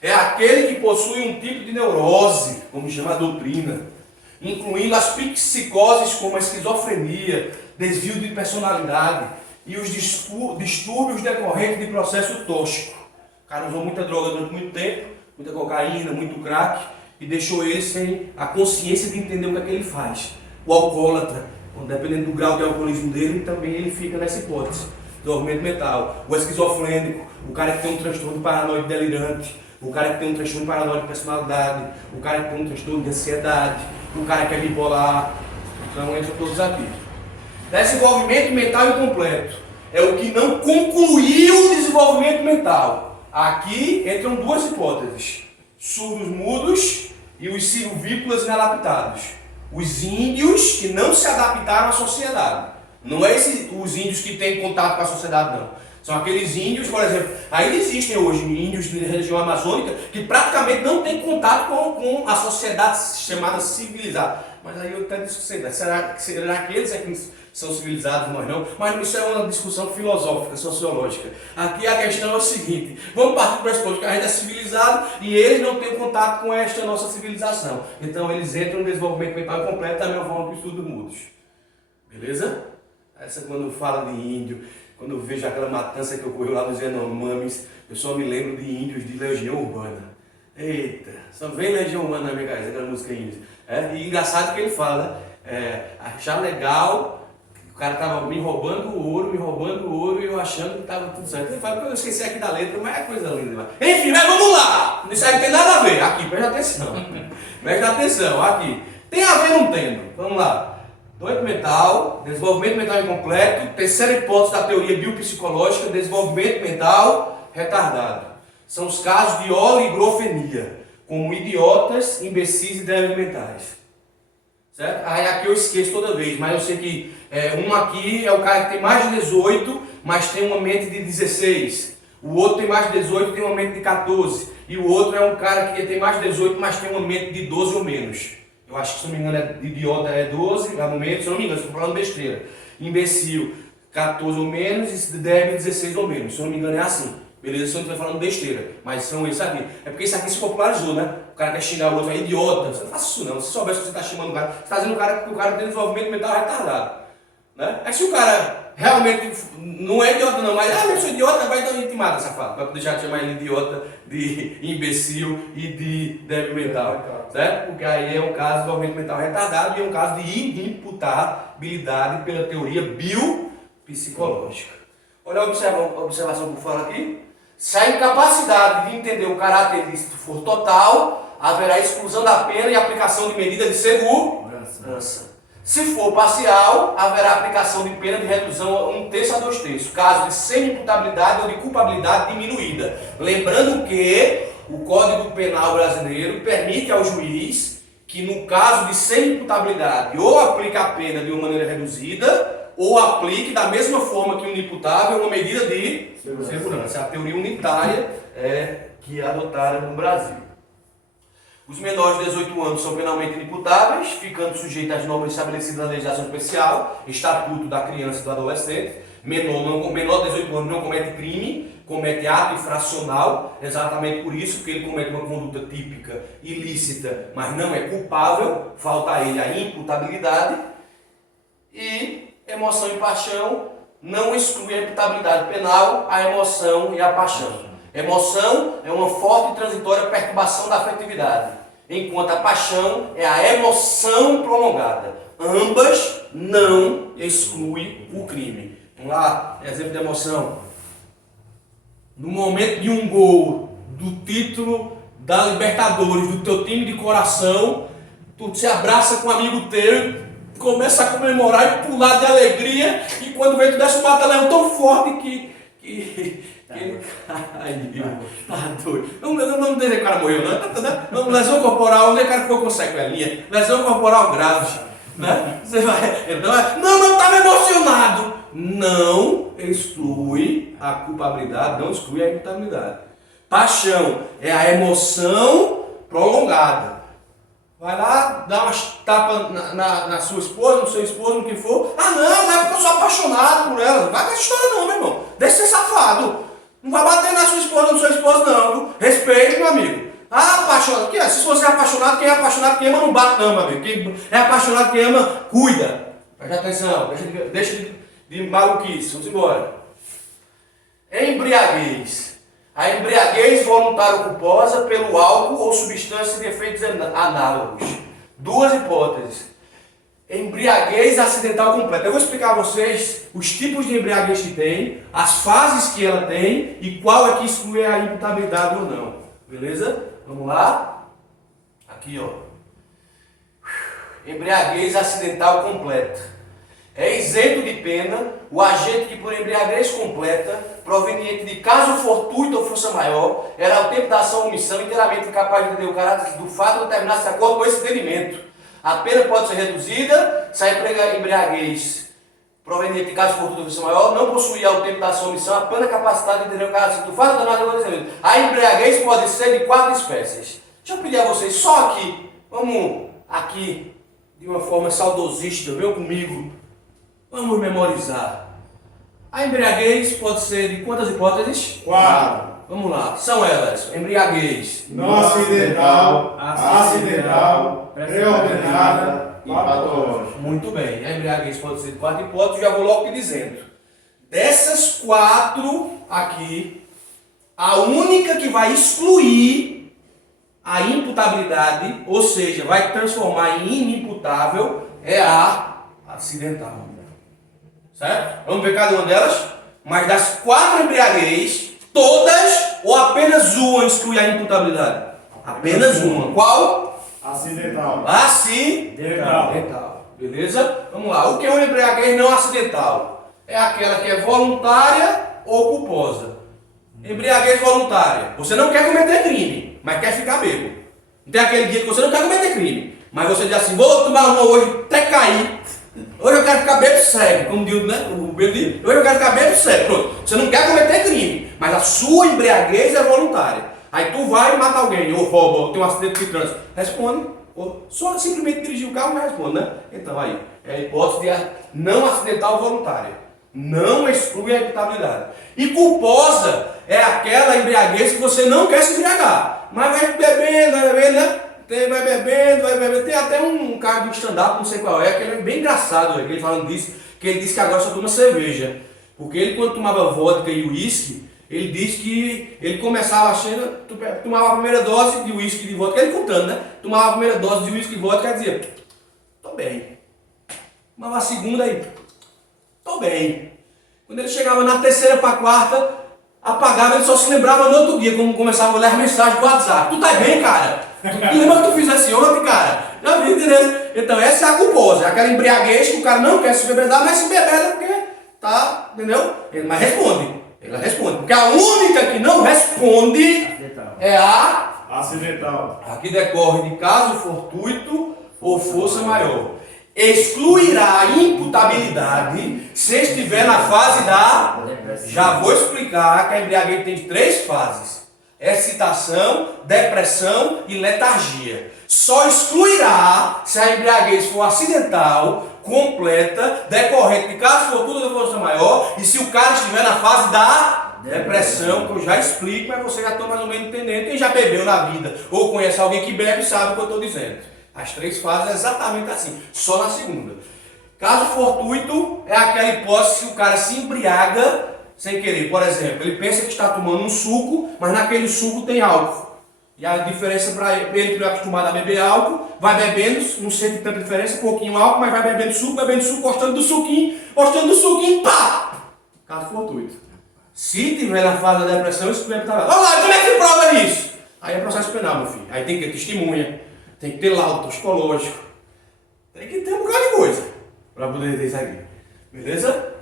é aquele que possui um tipo de neurose, como chama a doutrina, incluindo as psicoses como a esquizofrenia, desvio de personalidade e os distúrbios decorrentes de processo tóxico. O cara usou muita droga durante muito tempo, muita cocaína, muito crack, e deixou ele sem a consciência de entender o que é que ele faz. O alcoólatra, dependendo do grau de alcoolismo dele, também ele fica nessa hipótese. Desenvolvimento mental. O esquizofrênico, o cara que tem um transtorno paranoide delirante, o cara que tem um transtorno paranoide de personalidade, o cara que tem um transtorno de ansiedade, o cara que é bipolar. Então entra todos aqui. Desenvolvimento mental incompleto é o que não concluiu o desenvolvimento mental. Aqui entram duas hipóteses: surdos mudos e os silvícolas inadaptados. Os índios que não se adaptaram à sociedade. Não é os índios que têm contato com a sociedade, não. São aqueles índios, por exemplo, ainda existem hoje índios da região amazônica que praticamente não têm contato com a sociedade chamada civilizada. Mas aí eu até discusso, será que eles é que são civilizados, nós não? Mas isso é uma discussão filosófica, sociológica. Aqui a questão é o seguinte: vamos partir do pressuposto que a gente é civilizado e eles não têm contato com esta nossa civilização. Então eles entram no desenvolvimento mental completo da mesma forma que os surdos mudos. Beleza? Essa quando fala de índio, quando eu vejo aquela matança que ocorreu lá nos Yanomamis, eu só me lembro de índios de Legião Urbana. Eita, só vem Legião Urbana na minha cabeça, aquela música índia. E engraçado que ele fala, achar legal, o cara tava me roubando o ouro, e eu achando que tava tudo certo. Ele fala, eu esqueci aqui da letra, mas é coisa linda. Enfim, mas vamos lá! Isso aí não tem nada a ver. Aqui, presta atenção. Presta atenção, aqui. Tem a ver, não tendo. Vamos lá. Doente mental, desenvolvimento mental incompleto, terceira hipótese da teoria biopsicológica, desenvolvimento mental retardado. São os casos de oligofrenia, como idiotas, imbecis e débeis mentais. Certo? Aí aqui eu esqueço toda vez, mas eu sei que um aqui é o cara que tem mais de 18, mas tem uma mente de 16. O outro tem mais de 18 e tem uma mente de 14. E o outro é um cara que tem mais de 18, mas tem uma mente de 12 ou menos. Eu acho que, se não me engano, idiota é 12, no momento, se não me engano, estou falando besteira. Imbecil, 14 ou menos, e débil, 16 ou menos. Se não me engano, é assim. Beleza? Se eu não estou falando besteira, mas são isso aqui. É porque isso aqui se popularizou, né? O cara quer xingar o outro, é idiota. Você não faça isso não. Se soubesse que você está xingando o cara, você está dizendo que o cara tem desenvolvimento mental retardado. Né? É se o cara realmente não é idiota não, mas eu sou idiota, vai dar intimada, safado. Vai deixar de chamar ele de idiota, de imbecil e de débil mental. Certo? Porque aí é um caso de desenvolvimento mental retardado e é um caso de inimputabilidade pela teoria biopsicológica. Olha a observação que eu falo aqui. Se a incapacidade de entender o caráter ilícito for total, haverá exclusão da pena e aplicação de medida de segurança. Se for parcial, haverá aplicação de pena de redução a 1/3 a 2/3, caso de semi-imputabilidade ou de culpabilidade diminuída. Lembrando que o Código Penal brasileiro permite ao juiz que, no caso de semi-imputabilidade, ou aplique a pena de uma maneira reduzida, ou aplique da mesma forma que o inimputável uma medida de segurança. É a teoria unitária que adotaram no Brasil. Os menores de 18 anos são penalmente inimputáveis, ficando sujeitos às normas estabelecidas na legislação especial, Estatuto da Criança e do Adolescente. Menor de 18 anos não comete crime, comete ato infracional, exatamente por isso, porque ele comete uma conduta típica, ilícita, mas não é culpável, falta a ele a imputabilidade. E emoção e paixão não exclui a imputabilidade penal, a emoção e a paixão. Emoção é uma forte e transitória perturbação da afetividade, enquanto a paixão é a emoção prolongada. Ambas não excluem o crime. Vamos lá, exemplo de emoção. No momento de um gol do título da Libertadores, do teu time de coração, tu se abraça com um amigo teu, começa a comemorar e pular de alegria, e quando vem tu desce um batalhão tão forte que ele caiu. Tá doido. Não dizer que o cara morreu, não. Não, lesão corporal, onde o cara ficou com sequelinha? Lesão corporal grave. Né? Você vai. Não, estava emocionado. Não exclui a culpabilidade, não exclui a imputabilidade. Paixão é a emoção prolongada. Vai lá, dá umas tapas na sua esposa, no seu esposo, no que for. Não é porque eu sou apaixonado por ela. Não vai com essa história não, meu irmão. Deixa de ser safado. Não vai bater na sua esposa, no seu esposo não. Viu? Respeite, meu amigo. Apaixonado. Se você é apaixonado, quem é apaixonado, quem ama não bate não, meu amigo. Quem é apaixonado, quem ama, cuida. Preste atenção. Deixa de maluquice. Vamos embora. Embriaguez. A embriaguez voluntária culposa pelo álcool ou substância de efeitos análogos. Duas hipóteses. Embriaguez acidental completa. Eu vou explicar a vocês os tipos de embriaguez que tem, as fases que ela tem e qual é que exclui a imputabilidade ou não. Beleza? Vamos lá? Aqui, ó. Embriaguez acidental completa. É isento de pena o agente que por embriaguez completa, proveniente de caso fortuito ou força maior, era ao tempo da ação ou omissão inteiramente incapaz de entender o caráter do fato determinado de acordo com esse entendimento. A pena pode ser reduzida se a embriaguez proveniente de caso fortuito ou força maior não possuir ao tempo da ação ou omissão a plena capacidade de entender o caráter do fato determinado de acordo com esse entendimento. A embriaguez pode ser de 4 espécies. Deixa eu pedir a vocês só aqui, vamos aqui de uma forma saudosista, vem comigo. Vamos memorizar. A embriaguez pode ser de quantas hipóteses? 4. Vamos lá. São elas. Embriaguez. Não acidental, acidental, preordenada e patológica. Muito bem. A embriaguez pode ser de 4 hipóteses. Já vou logo te dizendo. Dessas 4 aqui, a única que vai excluir a imputabilidade, ou seja, vai transformar em inimputável, é a acidental. Certo? Vamos ver cada uma delas. Mas das 4 embriaguez, todas ou apenas uma exclui a imputabilidade? Apenas uma. Qual? Acidental. Acidental. Beleza? Vamos lá. O que é uma embriaguez não acidental? É aquela que é voluntária ou culposa. Embriaguez voluntária. Você não quer cometer crime, mas quer ficar bêbado. Não tem aquele dia que você não quer cometer crime, mas você diz assim, vou tomar uma hoje até cair. Hoje eu quero ficar bêbado sério, como diz, né? O bêbado diz, hoje eu quero ficar bêbado sério. Pronto. Você não quer cometer crime, mas a sua embriaguez é voluntária. Aí tu vai e mata alguém, ou rouba, ou tem um acidente de trânsito. Responde. Ou só simplesmente dirigir o carro e responde, né? Então aí, é a hipótese de não acidental voluntária. Não exclui a imputabilidade. E culposa é aquela embriaguez que você não quer se embriagar, mas vai bebendo, né? Vai bebendo. Tem até um cara do stand-up, não sei qual é, que ele é bem engraçado, ele falando disso, que ele disse que agora só toma cerveja. Porque ele, quando tomava vodka e uísque, ele disse que ele começava achando, tomava a primeira dose de uísque e de vodka, ele contando, né? Tomava a primeira dose de uísque e vodka e dizia, tô bem. Tomava a segunda aí, tô bem. Quando ele chegava na terceira para a quarta, apagava, ele só se lembrava no outro dia, como começava a olhar mensagem do WhatsApp. Tu tá bem, cara? Tu lembra que tu fizesse ontem, cara? Já vi, entendeu? Então essa é a culposa, é aquela embriaguez que o cara não quer se bebedar, mas se bebeda porque tá, entendeu? Mas responde, ela responde, porque a única que não responde é a Acidental. a que decorre de caso fortuito ou força maior. Excluirá a imputabilidade se estiver na fase da... Já vou explicar que a embriaguez tem 3 fases. excitação, depressão e letargia. Só excluirá se a embriaguez for acidental, completa, decorrente de caso fortuito da força maior e se o cara estiver na fase da depressão, que eu já explico, mas você já está mais ou menos entendendo. Quem já bebeu na vida ou conhece alguém que bebe sabe o que eu estou dizendo. As 3 fases é exatamente assim, só na segunda. Caso fortuito é aquela hipótese que o cara se embriaga sem querer. Por exemplo, ele pensa que está tomando um suco, mas naquele suco tem álcool. E a diferença para ele que não é acostumado a beber álcool, vai bebendo, não sente tanta diferença, um pouquinho álcool, mas vai bebendo suco, gostando do suquinho, pá! Caso fortuito. Se tiver na fase da depressão, isso vai estar. Olha lá, como é que prova isso? Aí é processo penal, meu filho. Aí tem que ter testemunha, tem que ter laudo toxicológico, tem que ter um bocado de coisa para poder ter isso aqui. Beleza?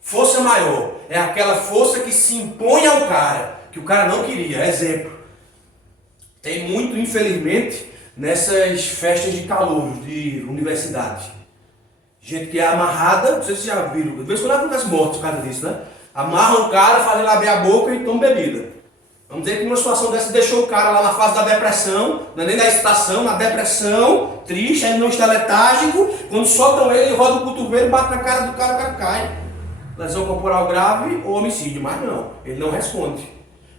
Força maior é aquela força que se impõe ao cara, que o cara não queria. Exemplo. Tem muito, infelizmente, nessas festas de calouros de universidade. Gente que é amarrada, não sei se vocês já viram, de vez em quando acontece mortos por causa disso, né? Amarra um cara, faz ele abrir a boca e toma bebida. Vamos dizer que uma situação dessa deixou o cara lá na fase da depressão, não é nem da excitação, na depressão, triste, ele não está letárgico, quando soltam ele roda o cotovelo, bate na cara do cara, o cara cai. Lesão corporal grave ou homicídio, mas não, ele não responde.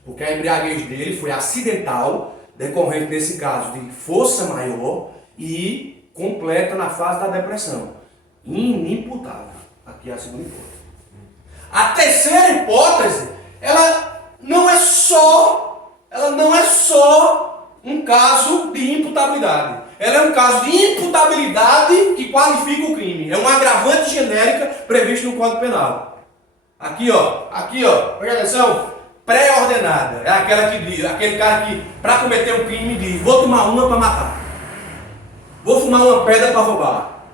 Porque a embriaguez dele foi acidental, decorrente nesse caso de força maior e completa na fase da depressão. Inimputável. Aqui é a segunda hipótese. A terceira hipótese, ela não é só um caso de imputabilidade. Ela é um caso de imputabilidade que qualifica o crime. É uma agravante genérica prevista no Código Penal. Aqui ó, presta atenção, pré-ordenada. É aquela que diz, aquele cara que, para cometer um crime, diz: vou tomar uma para matar, vou fumar uma pedra para roubar.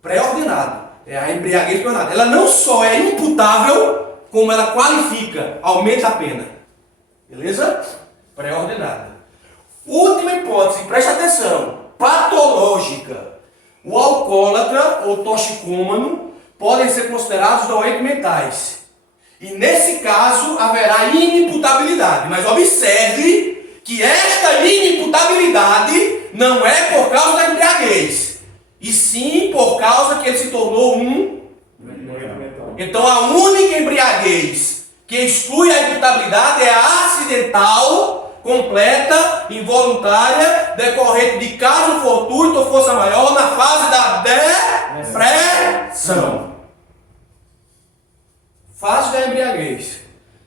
Pré-ordenado. É a embriaguez pré-ordenada. Ela não só é imputável, como ela qualifica, aumenta a pena. Beleza? Pré-ordenada. Última hipótese, preste atenção, patológica. O alcoólatra ou toxicômano podem ser considerados doentes mentais. E nesse caso haverá inimputabilidade. Mas observe que esta inimputabilidade não é por causa da embriaguez, e sim por causa que ele se tornou um. Então a única embriaguez que exclui a imputabilidade é a acidental, completa, involuntária, decorrente de caso fortuito ou força maior na fase da depressão. Fase da embriaguez.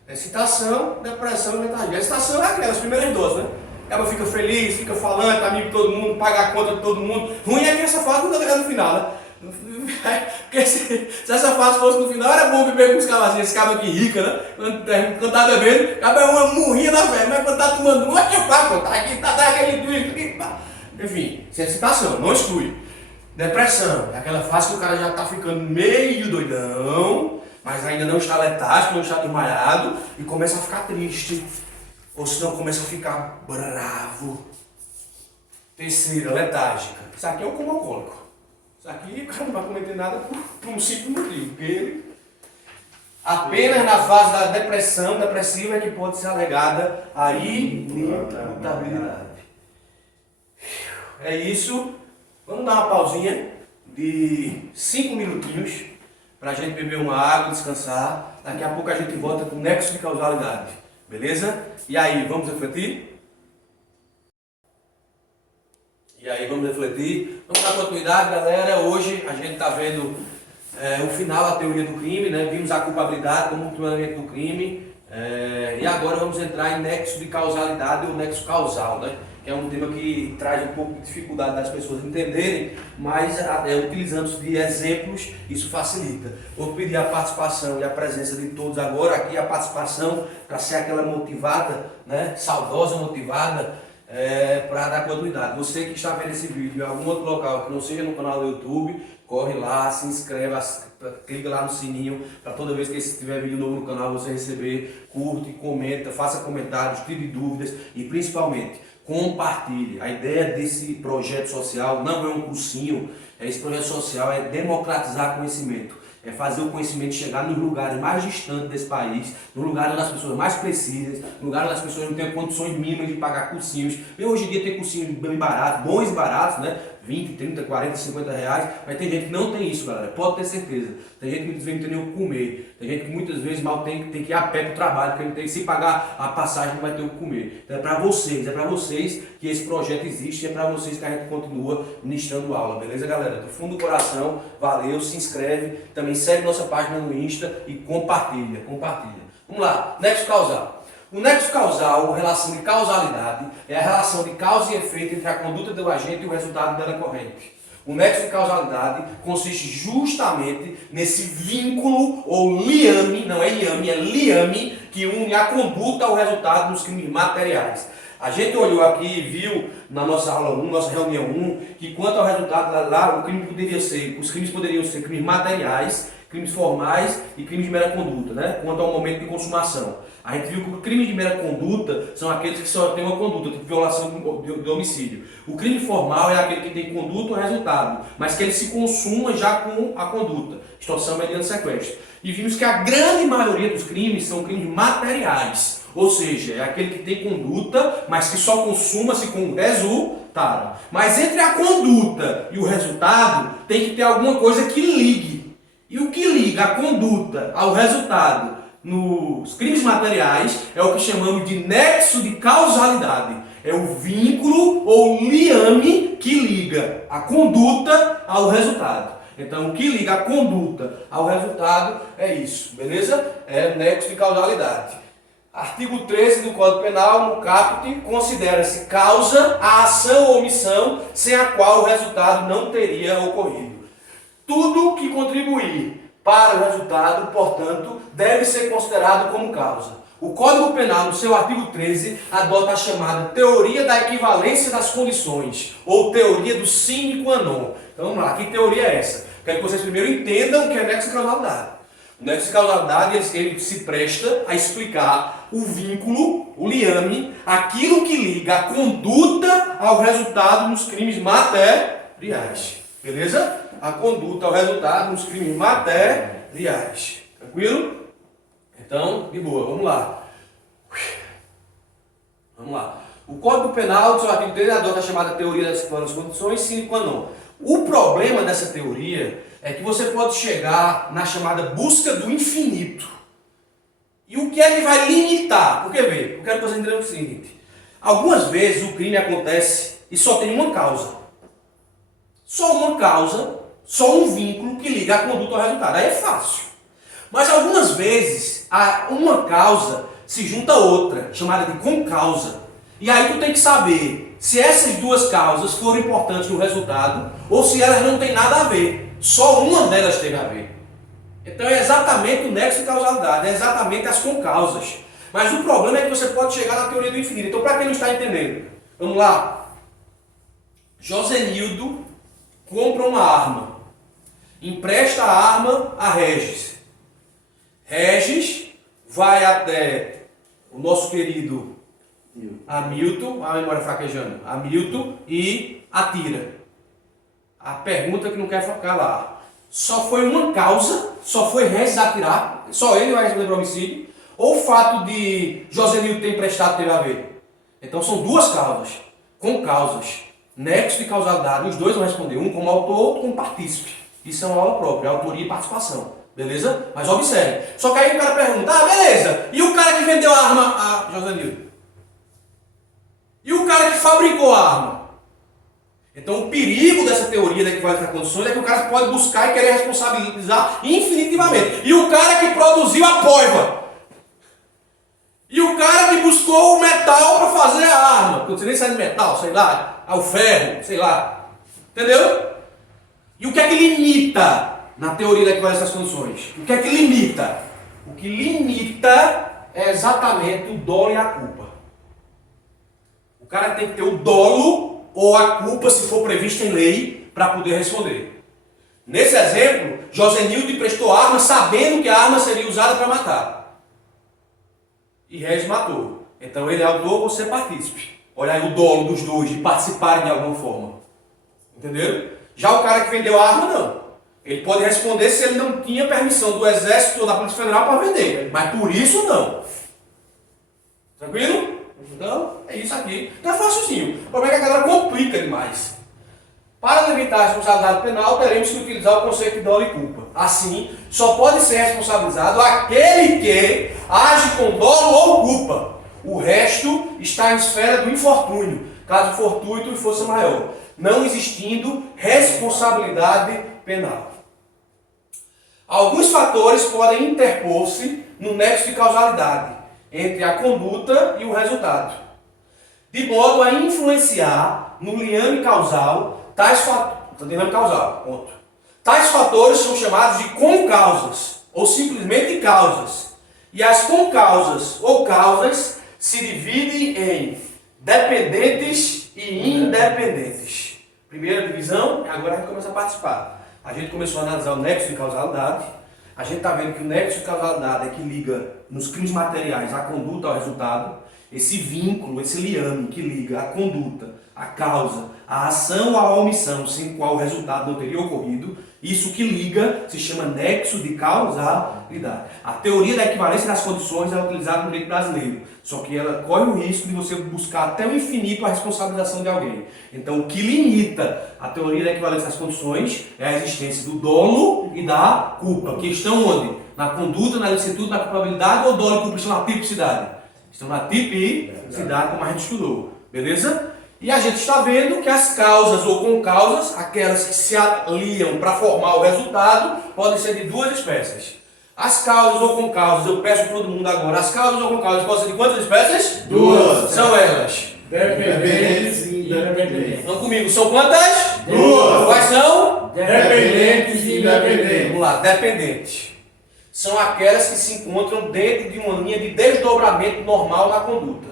Excitação, depressão e letargia. A excitação é aquelas primeiras 12, né? Ela fica feliz, fica falando, tá amigo de todo mundo, paga a conta de todo mundo. Ruim é que essa fase não tá no final, né? Porque se essa fase fosse no final, era bom beber com os cabas assim, esse cabo aqui rica, né? Quando tá bebendo, acaba uma murrinha na velha, mas quando tá tomando uma, que tá aqui, tá aquele twist. Enfim, sem excitação, não exclui. Depressão, é aquela fase que o cara já tá ficando meio doidão, mas ainda não está letárgico, não está desmaiado e começa a ficar triste. Ou senão começa a ficar bravo. Terceira, letárgica. Isso aqui é o coma alcoólico. Isso aqui o cara não vai cometer nada por um simples motivo. Porque ele, apenas na fase da depressão depressiva é que pode ser alegada a inimputabilidade. É isso. Vamos dar uma pausinha de 5 minutinhos para a gente beber uma água, descansar. Daqui a pouco a gente volta com o nexo de causalidade. Beleza? E aí, vamos refletir? Vamos dar continuidade, galera. Hoje a gente está vendo o final da teoria do crime, né? Vimos a culpabilidade como um fundamento do crime. E agora vamos entrar em nexo de causalidade ou nexo causal, né? Que é um tema que traz um pouco de dificuldade das pessoas entenderem, mas utilizando de exemplos, isso facilita. Vou pedir a participação e a presença de todos agora, aqui a participação para ser aquela motivada, né? Saudosa, motivada, para dar continuidade. Você que está vendo esse vídeo em algum outro local que não seja no canal do YouTube, corre lá, se inscreve, clica lá no sininho para toda vez que tiver vídeo novo no canal você receber, curte, comenta, faça comentários, tire dúvidas e principalmente compartilhe. A ideia desse projeto social não é um cursinho, esse projeto social é democratizar conhecimento. é fazer o conhecimento chegar nos lugares mais distantes desse país, no lugar onde as pessoas mais precisam, no lugar onde as pessoas não têm condições mínimas de pagar cursinhos. E hoje em dia tem cursinhos bem baratos, bons e baratos, né? 20, 30, 40, 50 reais, mas tem gente que não tem isso, galera, pode ter certeza. Tem gente que muitas vezes não tem nem o que comer, tem gente que muitas vezes mal tem que ir a pé para o trabalho, porque não tem, se pagar a passagem não vai ter o que comer. Então é para vocês que esse projeto existe, é para vocês que a gente continua ministrando aula, beleza, galera? Do fundo do coração, valeu, se inscreve, também segue nossa página no Insta e compartilha. Vamos lá, nexo causal. O nexo causal, relação de causalidade, é a relação de causa e efeito entre a conduta do agente e o resultado dela corrente. O nexo de causalidade consiste justamente nesse vínculo ou liame, não é iame, é liame, que une a conduta ao resultado dos crimes materiais. A gente olhou aqui e viu na nossa aula 1, nossa reunião 1, que quanto ao resultado lá, os crimes poderiam ser crimes materiais, crimes formais e crimes de mera conduta, né? Quanto ao momento de consumação. A gente viu que os crimes de mera conduta são aqueles que só têm uma conduta, tipo violação de homicídio. O crime formal é aquele que tem conduta ou resultado, mas que ele se consuma já com a conduta, extorsão mediante sequestro. E vimos que a grande maioria dos crimes são crimes materiais, ou seja, é aquele que tem conduta, mas que só consuma-se com o resultado. Mas entre a conduta e o resultado tem que ter alguma coisa que ligue. E o que liga a conduta ao resultado nos crimes materiais é o que chamamos de nexo de causalidade. É o vínculo ou liame que liga a conduta ao resultado. Então, o que liga a conduta ao resultado é isso, beleza? É o nexo de causalidade. Artigo 13 do Código Penal, no caput, considera-se causa a ação ou omissão sem a qual o resultado não teria ocorrido. Tudo que contribuir para o resultado, portanto, deve ser considerado como causa. O Código Penal, no seu artigo 13, adota a chamada teoria da equivalência das condições, ou teoria do sine qua non. Então vamos lá, que teoria é essa? Quero que vocês primeiro entendam o que é nexo de causalidade. O nexo de causalidade ele se presta a explicar o vínculo, o liame, aquilo que liga a conduta ao resultado nos crimes materiais. Beleza? A conduta ao resultado nos crimes materiais. Tranquilo? Então, de boa, vamos lá. Vamos lá. O Código Penal, do seu artigo 13, adota a chamada teoria das condições sine qua non. O problema dessa teoria é que você pode chegar na chamada busca do infinito. E o que é que vai limitar? Porque, vê, eu quero que vocês entendam o seguinte. Algumas vezes o crime acontece e só tem uma causa. Só uma causa, só um vínculo que liga a conduta ao resultado. Aí é fácil. Mas algumas vezes, uma causa se junta a outra, chamada de concausa. E aí tu tem que saber se essas duas causas foram importantes no resultado ou se elas não têm nada a ver. Só uma delas teve a ver. Então é exatamente o nexo de causalidade, é exatamente as concausas. Mas o problema é que você pode chegar na teoria do infinito. Então, para quem não está entendendo, vamos lá. Josenildo compra uma arma, empresta a arma a Regis. Regis vai até o nosso querido Hamilton, a memória fraquejando, Hamilton, e atira. A pergunta que não quer ficar lá. Só foi uma causa, só foi Regis atirar, só ele vai responder para o homicídio, ou o fato de Josenildo ter emprestado teve a ver? Então são duas causas, com causas. Nexo de causalidade, os dois vão responder, um como autor, outro como partícipe. Isso é uma aula própria, autoria e participação. Beleza? Mas observe. Só que aí o cara pergunta, beleza, e o cara que vendeu a arma a Josenildo? E o cara que fabricou a arma? Então o perigo dessa teoria da equivalência das condições é que o cara pode buscar e querer responsabilizar infinitivamente. E o cara que produziu a pólvora? E o cara que buscou o metal para fazer a arma? Porque você nem sabe de metal, sei lá, ao ferro, sei lá. Entendeu? E o que é que limita na teoria da equivalência das condições? O que é que limita? O que limita é exatamente o dolo e a culpa. O cara tem que ter o dolo ou a culpa, se for prevista em lei, para poder responder. Nesse exemplo, Josenildo emprestou a arma sabendo que a arma seria usada para matar. E Regis matou. Então ele é autor, você é partícipe. Olha aí o dolo dos dois de participarem de alguma forma. Entenderam? Já o cara que vendeu a arma, não. Ele pode responder se ele não tinha permissão do Exército ou da Polícia Federal para vender. Mas por isso não. Tranquilo? Então, é isso aqui. Então é facilzinho. O problema é que a galera complica demais. Para limitar a responsabilidade penal, teremos que utilizar o conceito de dolo e culpa. Assim, só pode ser responsabilizado aquele que age com dolo ou culpa. O resto está em esfera do infortúnio, caso fortuito e força maior, não existindo responsabilidade penal. Alguns fatores podem interpor-se no nexo de causalidade entre a conduta e o resultado, de modo a influenciar no liame causal tais fatores são chamados de concausas, ou simplesmente causas. E as concausas ou causas se dividem em dependentes e independentes. Primeira divisão, agora a gente começa a participar. A gente começou a analisar o nexo de causalidade. A gente está vendo que o nexo de causalidade é que liga nos crimes materiais a conduta ao resultado. Esse vínculo, esse liame que liga a conduta, a causa, a ação ou a omissão, sem qual o resultado não teria ocorrido, isso que liga se chama nexo de causalidade. A teoria da equivalência das condições é utilizada no direito brasileiro, só que ela corre o risco de você buscar até o infinito a responsabilização de alguém. Então, o que limita a teoria da equivalência das condições é a existência do dolo e da culpa, que estão onde? Na conduta, na licitude, na culpabilidade, ou dolo e culpa estão na tipicidade? Estão na tipicidade, como a gente estudou. Beleza? E a gente está vendo que as causas ou concausas, aquelas que se aliam para formar o resultado, podem ser de duas espécies. As causas ou concausas, eu peço para todo mundo agora, as causas ou concausas podem ser de quantas espécies? Duas. São elas? Dependentes e independentes. Vão comigo, são quantas? Duas. Quais são? Dependentes e independentes. Vamos lá, dependentes. São aquelas que se encontram dentro de uma linha de desdobramento normal na conduta.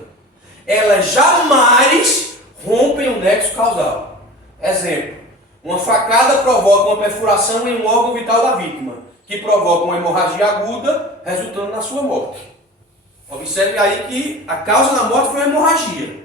Elas jamais rompem o nexo causal. Exemplo, uma facada provoca uma perfuração em um órgão vital da vítima, que provoca uma hemorragia aguda, resultando na sua morte. Observe aí que a causa da morte foi a hemorragia,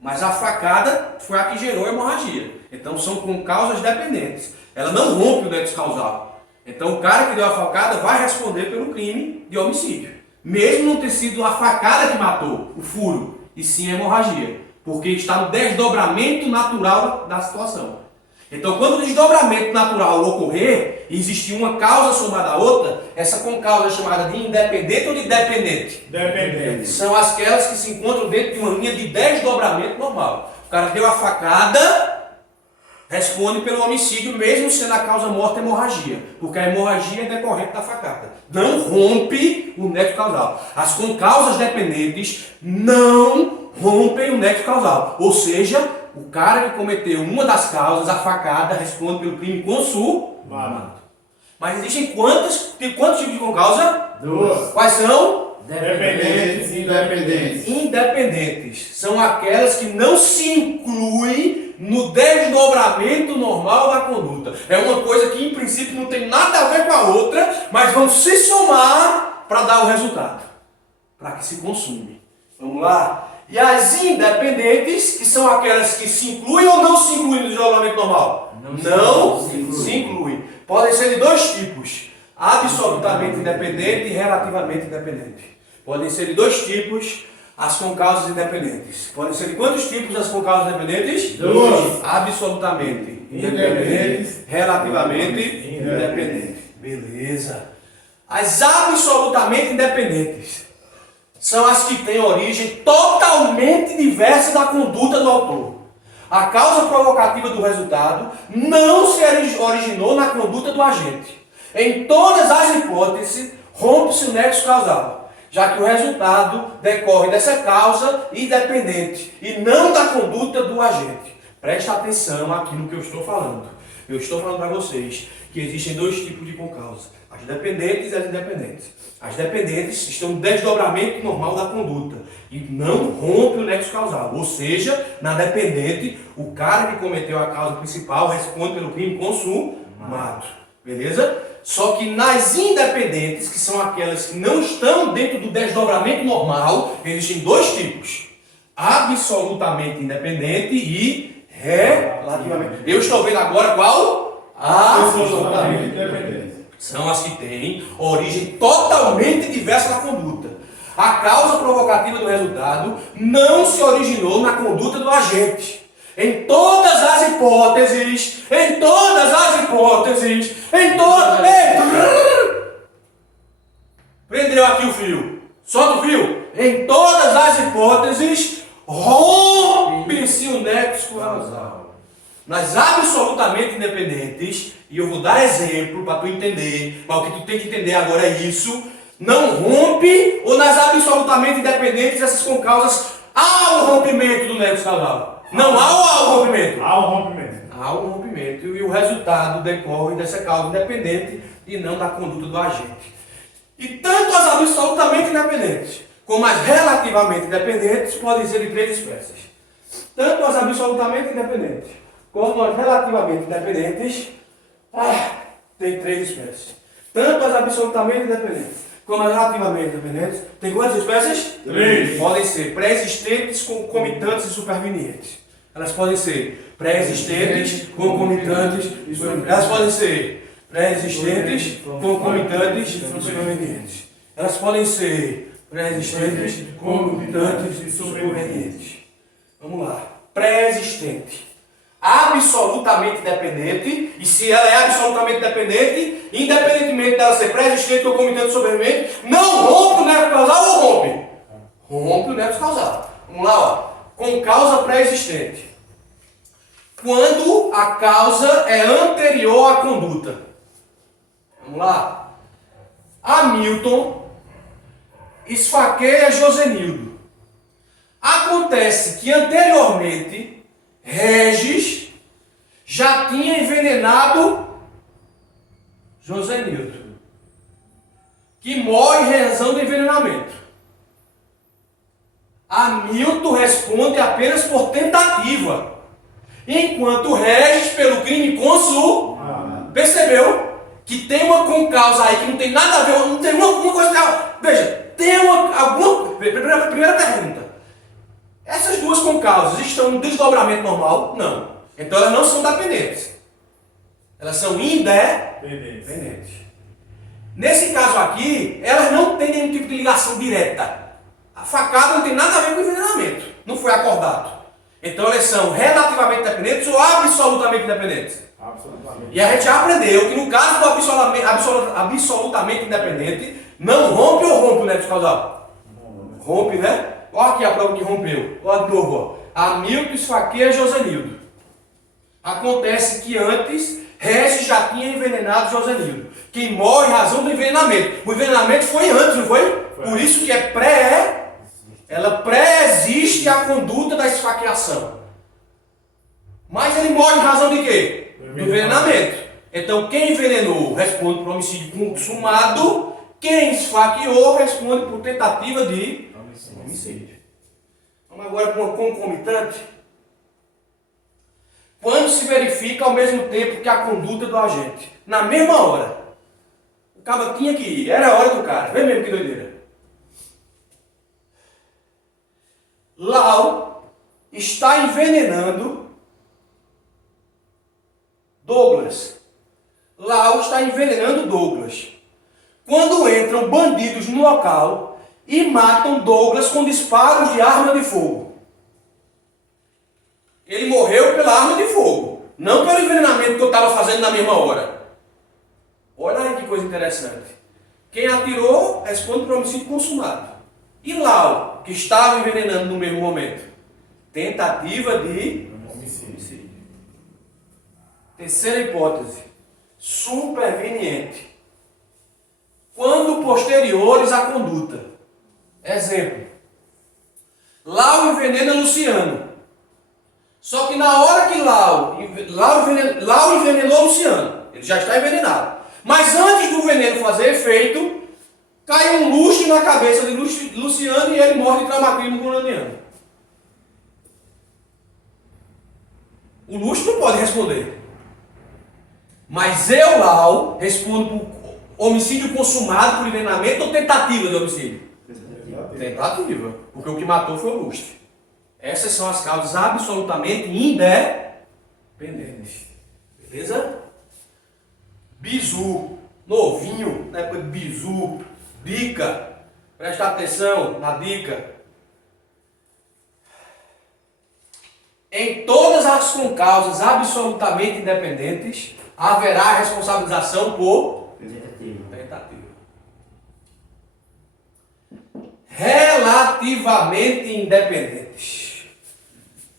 mas a facada foi a que gerou a hemorragia. Então são com causas dependentes. Ela não rompe o nexo causal. Então o cara que deu a facada vai responder pelo crime de homicídio, mesmo não ter sido a facada que matou, o furo, e sim a hemorragia. Porque está no desdobramento natural da situação. Então, quando o desdobramento natural ocorrer e existir uma causa somada à outra, essa concausa é chamada de independente ou de dependente? Dependente. São aquelas que se encontram dentro de uma linha de desdobramento normal. O cara deu a facada, responde pelo homicídio, mesmo sendo a causa morta hemorragia, porque a hemorragia é decorrente da facada. Não rompe o nexo causal. As concausas dependentes não rompem o nexo causal, ou seja, o cara que cometeu uma das causas, a facada, responde pelo crime consumado. Mas existem quantos tipos de concausa? Duas. Quais são? Dependentes e independentes. Independentes. São aquelas que não se incluem no desdobramento normal da conduta. É uma coisa que em princípio não tem nada a ver com a outra, mas vão se somar para dar o resultado, para que se consume. Vamos lá? E as independentes, que são aquelas que se incluem ou não se incluem no desdobramento normal? Não se incluem. Podem ser de dois tipos: absolutamente independente e relativamente independente. Podem ser de dois tipos as concausas independentes. Podem ser de quantos tipos as concausas independentes? Duas. Absolutamente independentes, relativamente independentes. Beleza. As absolutamente independentes são as que têm origem totalmente diversa da conduta do autor. A causa provocativa do resultado não se originou na conduta do agente. Em todas as hipóteses, rompe-se o nexo causal, já que o resultado decorre dessa causa independente e não da conduta do agente. Presta atenção aqui no que eu estou falando. Eu estou falando para vocês que existem dois tipos de concausa: as dependentes e as independentes. As dependentes estão no desdobramento normal da conduta e não rompe o nexo causal. Ou seja, na dependente, o cara que cometeu a causa principal responde pelo crime consumado. Beleza? Só que nas independentes, que são aquelas que não estão dentro do desdobramento normal, existem dois tipos: absolutamente independente e relativamente. Eu estou vendo agora qual? Absolutamente independentes. São as que têm origem totalmente diversa da conduta. A causa provocativa do resultado não se originou na conduta do agente. Em todas as hipóteses, prendeu aqui o fio. Solta o fio. Em todas as hipóteses, rompe-se o nexo causal. Nas absolutamente independentes, e eu vou dar exemplo para tu entender, mas o que tu tem que entender agora é isso, não rompe, ou nas absolutamente independentes, essas concausas, há o rompimento do nexo causal. Não há ou há o rompimento? Há um rompimento. Há um rompimento, e o resultado decorre dessa causa independente e não da conduta do agente. E tanto as absolutamente independentes como as relativamente independentes podem ser de três espécies. Tanto as absolutamente independentes como as relativamente independentes tem três espécies. Tanto as absolutamente independentes como as relativamente independentes tem quantas espécies? Três. Podem ser pré-existentes, concomitantes e supervenientes. Elas podem ser pré-existentes, concomitantes e supervenientes. Elas podem ser pré-existentes, concomitantes e supervenientes. Elas podem ser pré-existentes, concomitantes e supervenientes. Vamos lá. Pré-existente. Absolutamente dependente, e se ela é absolutamente dependente, independentemente dela ser pré-existente, concomitante, superveniente, não rompe o nexo causal ou rompe? Rompe o nexo causal. Vamos lá, ó. Com causa pré-existente. Quando a causa é anterior à conduta. Vamos lá. Hamilton esfaqueia Josenildo. Acontece que anteriormente Regis já tinha envenenado Josenildo, que morre em razão do envenenamento. Hamilton responde apenas por tentativa, enquanto Regis pelo crime consumado. Percebeu que tem uma concausa aí que não tem nada a ver, não tem uma coisa. Veja, tem alguma. Primeira pergunta. Essas duas concausas estão no desdobramento normal? Não. Então elas não são dependentes. Elas são independentes. Nesse caso aqui, elas não têm nenhum tipo de ligação direta. A facada não tem nada a ver com o envenenamento. Não foi acordado. Então elas são relativamente dependentes ou absolutamente dependentes? Absolutamente. E a gente já aprendeu que no caso do absolutamente independente, não rompe ou rompe o nexo causal? Rompe, né? Olha aqui a prova que rompeu. Olha de novo. Hamilton esfaqueia Josenildo. Acontece que antes, Regis já tinha envenenado Josenildo. Quem morre em razão do envenenamento. O envenenamento foi antes, não foi? Por isso que é ela pré-existe a conduta da esfaqueação. Mas ele morre em razão de quê? Do envenenamento. Então quem envenenou responde por homicídio consumado. Quem esfaqueou responde por tentativa de homicídio. Vamos agora para uma concomitante. Quando se verifica ao mesmo tempo que a conduta do agente. Na mesma hora. O cara tinha que ir. Era a hora do cara. Vê mesmo que doideira. Lau está envenenando Douglas. Lau está envenenando Douglas. Quando entram bandidos no local e matam Douglas com disparos de arma de fogo. Ele morreu pela arma de fogo, não pelo envenenamento que eu estava fazendo na mesma hora. Olha aí que coisa interessante. Quem atirou responde por homicídio consumado. E Lau, que estava envenenando no mesmo momento? Tentativa de homicídio. Terceira hipótese. Superveniente. Quando posteriores à conduta. Exemplo. Lau envenena Luciano. Só que na hora que Lau envenenou Luciano, ele já está envenenado. Mas antes do veneno fazer efeito, cai um luxo na cabeça de Luciano e ele morre de traumatismo craniano. O luxo não pode responder. Mas eu, Lau, respondo por homicídio consumado por envenenamento ou tentativa de homicídio? Tentativa. Porque o que matou foi o lustre. Essas são as causas absolutamente independentes. Beleza? bizu, novinho, na época de bizu, dica, presta atenção na dica. Em todas as concausas absolutamente independentes, haverá responsabilização por tentativa. Relativamente independentes.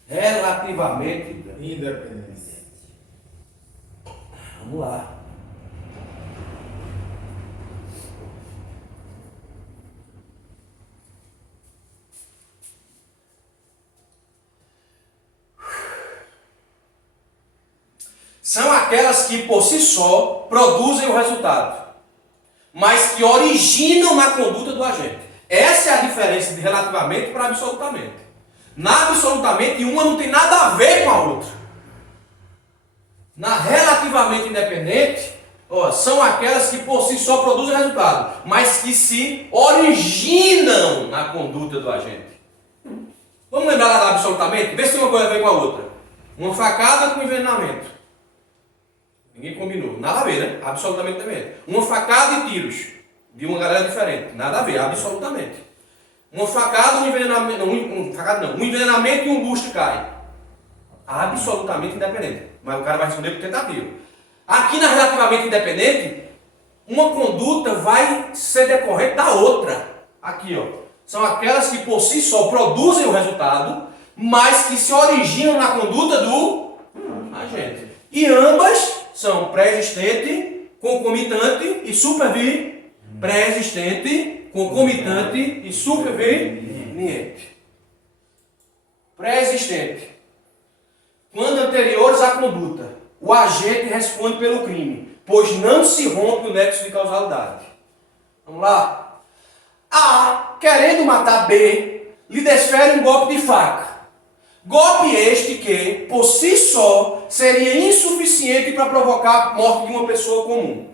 Relativamente Independente. Vamos lá. São aquelas que por si só produzem o resultado, mas que originam na conduta do agente. Essa é a diferença de relativamente para absolutamente. Na absolutamente, uma não tem nada a ver com a outra. Na relativamente independente, são aquelas que por si só produzem resultado, mas que se originam na conduta do agente. Vamos lembrar lá da absolutamente? Vê se tem uma coisa a ver com a outra. Uma facada com envenenamento. Ninguém combinou. Nada a ver, né? Absolutamente diferente. Uma facada e tiros de uma galera diferente. Nada a ver, absolutamente. Uma facada, um envenenamento. Um envenenamento e um busto cai. Absolutamente independente. Mas o cara vai responder por tentativa. Aqui na relativamente independente, uma conduta vai ser decorrente da outra. Aqui, são aquelas que por si só produzem o resultado, mas que se originam na conduta do agente. E ambas são pré-existente, concomitante e superveniente. Pré-existente, concomitante e superveniente. Pré-existente. Quando anteriores à conduta, o agente responde pelo crime, pois não se rompe o nexo de causalidade. Vamos lá? A, querendo matar B, lhe desfere um golpe de faca. Golpe este que, por si só, seria insuficiente para provocar a morte de uma pessoa comum.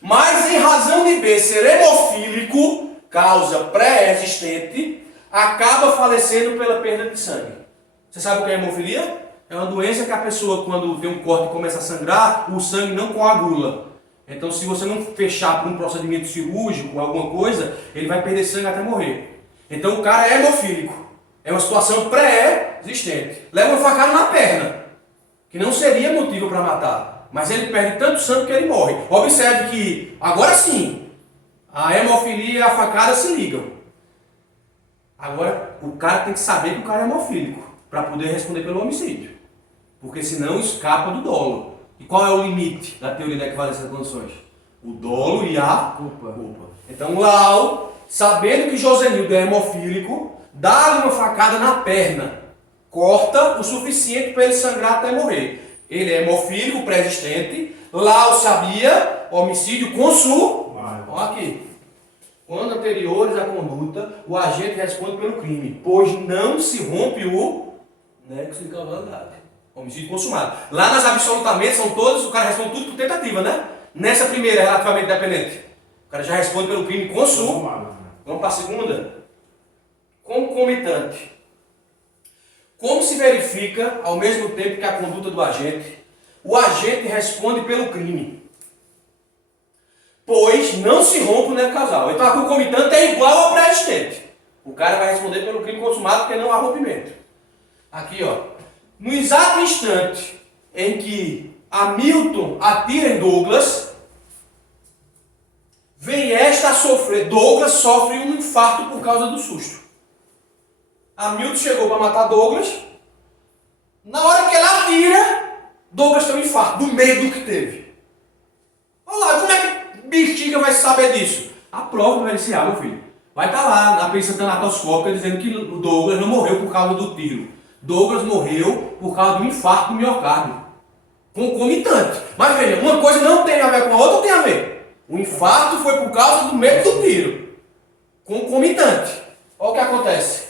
Mas, em razão de B ser hemofílico, causa pré-existente, acaba falecendo pela perda de sangue. Você sabe o que é hemofilia? É uma doença que a pessoa, quando tem um corte e começa a sangrar, o sangue não coagula. Então, se você não fechar por um procedimento cirúrgico, alguma coisa, ele vai perder sangue até morrer. Então, o cara é hemofílico. É uma situação pré-existente. Leva uma facada na perna, que não seria motivo para matar. Mas ele perde tanto sangue que ele morre. Observe que, agora sim, a hemofilia e a facada se ligam. Agora, o cara tem que saber que o cara é hemofílico, para poder responder pelo homicídio. Porque senão escapa do dolo. E qual é o limite da teoria da equivalência das condições? O dolo e a culpa. Então, Lau, sabendo que Josenildo é hemofílico, dá-lhe uma facada na perna. Corta o suficiente para ele sangrar até morrer. Ele é hemofílico, pré-existente. Lau sabia, homicídio consumado. Olha aqui. Quando anteriores à conduta, o agente responde pelo crime, pois não se rompe o nexo de causalidade. Homicídio consumado. Lá nas absolutamente são todos, o cara responde tudo por tentativa, né? Nessa primeira, relativamente dependente, o cara já responde pelo crime consumado. Vamos para a segunda. Concomitante. Como se verifica, ao mesmo tempo que a conduta do agente, o agente responde pelo crime, pois não se rompe o nexo causal. Então a concomitante é igual ao pré-existente. O cara vai responder pelo crime consumado porque não há rompimento. Aqui, no exato instante em que Hamilton atira em Douglas, vem esta a sofrer. Douglas sofre um infarto por causa do susto. Hamilton chegou para matar Douglas. Na hora que ele atira, Douglas tem um infarto, do medo que teve. Olha lá, como é que bexiga vai saber disso? A prova pericial, meu filho. Vai estar lá na perícia tanatoscópica dizendo que o Douglas não morreu por causa do tiro. Douglas morreu por causa de um infarto do miocárdio. Concomitante. Mas veja, uma coisa não tem a ver com a outra ou tem a ver? O infarto foi por causa do medo do tiro. Concomitante. Olha o que acontece.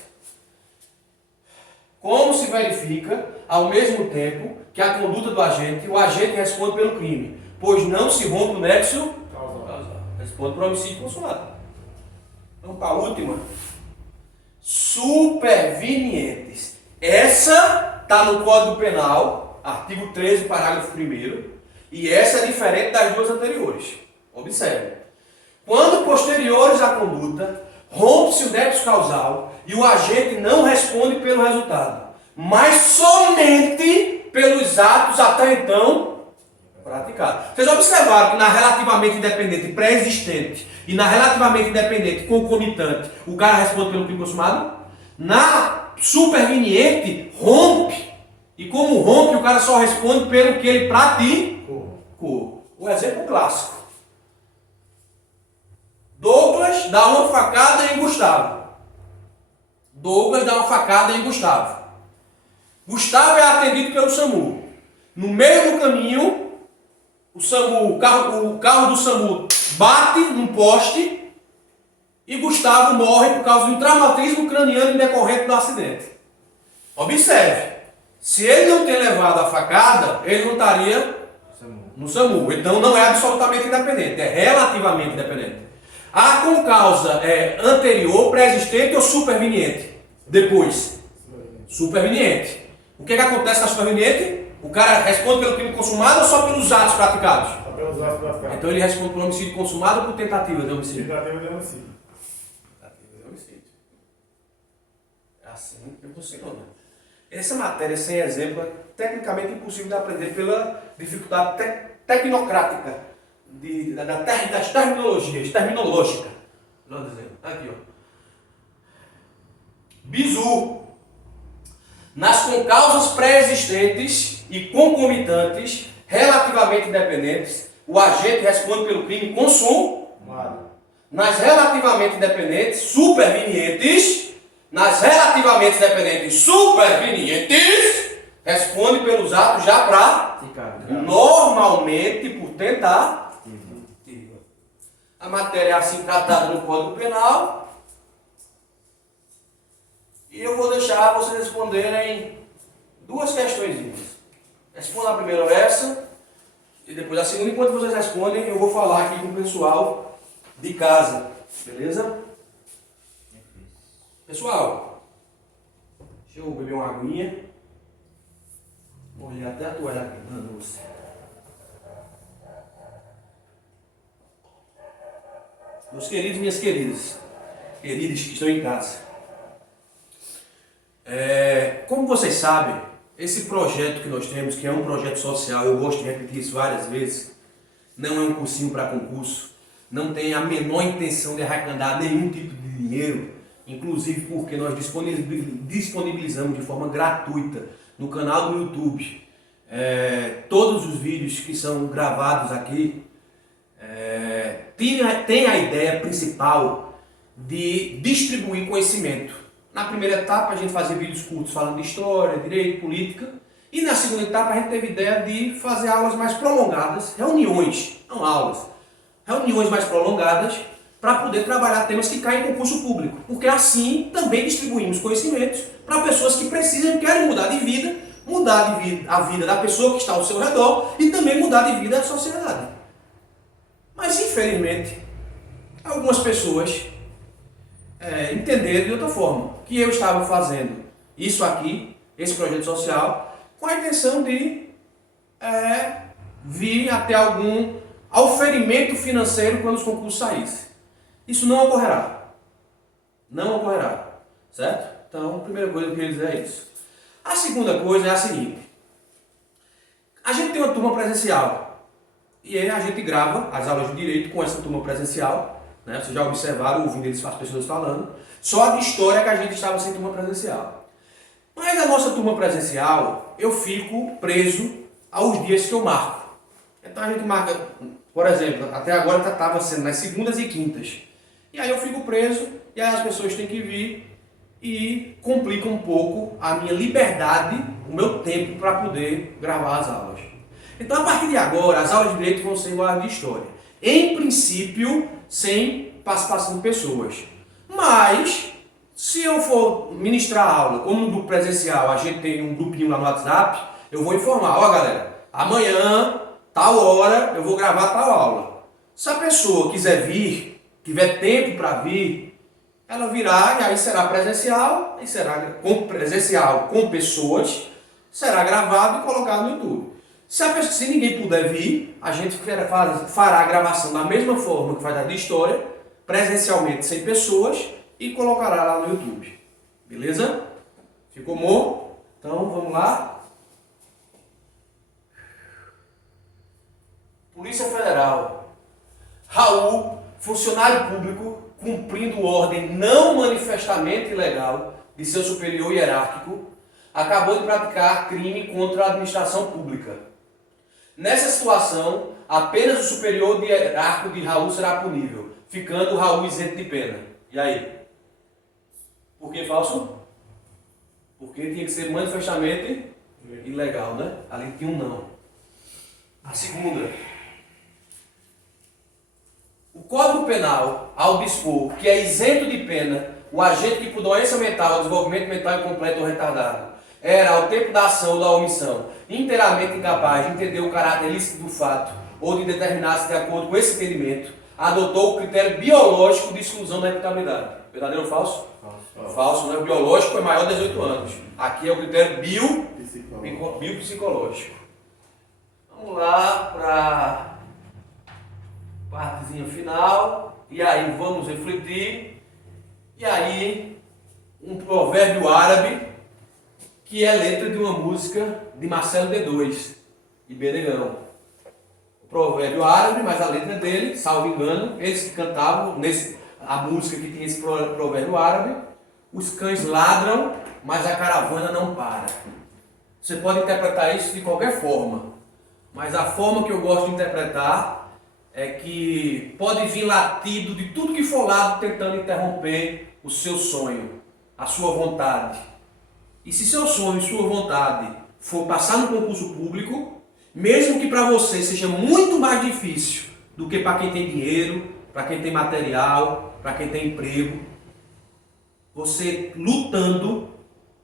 Como se verifica, ao mesmo tempo que a conduta do agente, o agente responde pelo crime, pois não se rompe o nexo causal. Responde por homicídio consumado. Vamos para a última. Supervenientes. Essa está no Código Penal, artigo 13, parágrafo 1º, E essa é diferente das duas anteriores. Observe. Quando posteriores à conduta, rompe-se o nexo causal e o agente não responde pelo resultado, mas somente pelos atos até então praticados. Vocês observaram que na relativamente independente pré-existente e na relativamente independente concomitante, o cara responde pelo crime consumado? Na superveniente, rompe. E como rompe, o cara só responde pelo que ele praticou. O exemplo clássico. Douglas dá uma facada em Gustavo. Gustavo é atendido pelo SAMU. No meio do caminho, o carro do SAMU bate num poste e Gustavo morre por causa de um traumatismo craniano decorrente do acidente. Observe. Se ele não ter levado a facada, ele não estaria no SAMU. Então não é absolutamente independente, é relativamente independente. Com causa anterior, pré-existente ou superveniente? Depois. Superveniente. O que acontece na superveniente? O cara responde pelo crime consumado ou só pelos atos praticados? Só pelos atos praticados. Então ele responde por homicídio consumado ou por tentativa de homicídio? Tentativa de homicídio. Tentativa de homicídio. É assim que funciona. Essa matéria sem exemplo é tecnicamente impossível de aprender pela dificuldade tecnocrática das terminológica. Aqui, ó. Bizu. Nas concausas pré-existentes e concomitantes, relativamente independentes, o agente responde pelo crime consumado. Nas relativamente independentes, supervenientes, responde pelos atos já praticados. Normalmente por tentativa. A matéria é assim tratada no Código Penal. E eu vou deixar vocês responderem duas questões. Responda a primeira essa e depois a segunda. Enquanto vocês respondem, eu vou falar aqui com o pessoal de casa. Beleza? Pessoal, deixa eu beber uma aguinha. Molhei até a toalha aqui. Meus queridos e minhas queridas que estão em casa. Como vocês sabem, esse projeto que nós temos, que é um projeto social, eu gosto de repetir isso várias vezes, não é um cursinho para concurso, não tem a menor intenção de arrecadar nenhum tipo de dinheiro, inclusive porque nós disponibilizamos de forma gratuita no canal do YouTube todos os vídeos que são gravados aqui. Tem a ideia principal de distribuir conhecimento. Na primeira etapa a gente fazia vídeos curtos falando de história, direito, política. E na segunda etapa a gente teve a ideia de fazer aulas mais prolongadas, reuniões, não aulas, reuniões mais prolongadas para poder trabalhar temas que caem em concurso público. Porque assim também distribuímos conhecimentos para pessoas que precisam e querem mudar de vida a vida da pessoa que está ao seu redor e também mudar de vida a sociedade. Mas infelizmente, algumas pessoas entenderam de outra forma, que eu estava fazendo isso aqui, esse projeto social, com a intenção de vir até algum auferimento financeiro quando os concursos saíssem. Isso não ocorrerá. Não ocorrerá. Certo? Então, a primeira coisa que eu queria dizer é isso. A segunda coisa é a seguinte. A gente tem uma turma presencial. E aí a gente grava as aulas de direito com essa turma presencial. Né? Vocês já observaram, ouvindo as pessoas falando. Só de história que a gente estava sem turma presencial. Mas a nossa turma presencial, eu fico preso aos dias que eu marco. Então a gente marca, por exemplo, até agora estava sendo nas segundas e quintas. E aí eu fico preso, e aí as pessoas têm que vir e complica um pouco a minha liberdade, o meu tempo para poder gravar as aulas. Então a partir de agora, as aulas de direito vão ser iguais de história. Em princípio, sem participação de pessoas. Mas, se eu for ministrar a aula, como no grupo presencial, a gente tem um grupinho lá no WhatsApp, eu vou informar, ó galera, amanhã, tal hora, eu vou gravar tal aula. Se a pessoa quiser vir, tiver tempo para vir, ela virá e aí será presencial, com pessoas, será gravado e colocado no YouTube. Se ninguém puder vir, a gente fará a gravação da mesma forma que vai dar de história, presencialmente 100 pessoas, e colocará lá no YouTube. Beleza? Ficou bom? Então vamos lá. Polícia Federal. Raul, funcionário público, cumprindo ordem não manifestamente ilegal de seu superior hierárquico, acabou de praticar crime contra a administração pública. Nessa situação, apenas o superior hierárquico de Raul será punível, ficando Raul isento de pena. E aí? Por que falso? Porque tinha que ser manifestamente ilegal, né? Ali tinha um não. A segunda. O Código Penal, ao dispor que é isento de pena o agente que por doença mental, desenvolvimento mental incompleto ou retardado, era, ao tempo da ação ou da omissão, inteiramente incapaz de entender o caráter ilícito do fato ou de determinar-se de acordo com esse entendimento, adotou o critério biológico de exclusão da imputabilidade. Verdadeiro ou falso? Falso. Falso, né? O biológico é maior de 18 anos. Aqui é o critério biopsicológico. Vamos lá para a partezinha final. E aí vamos refletir. E aí, um provérbio árabe que é letra de uma música de Marcelo D2 e Benegão. O provérbio árabe, mas a letra dele, salvo engano, eles que cantavam a música que tinha esse provérbio árabe: os cães ladram, mas a caravana não para. Você pode interpretar isso de qualquer forma, mas a forma que eu gosto de interpretar é que pode vir latido de tudo que for lado tentando interromper o seu sonho, a sua vontade. E se seu sonho e sua vontade for passar no concurso público, mesmo que para você seja muito mais difícil do que para quem tem dinheiro, para quem tem material, para quem tem emprego, você lutando,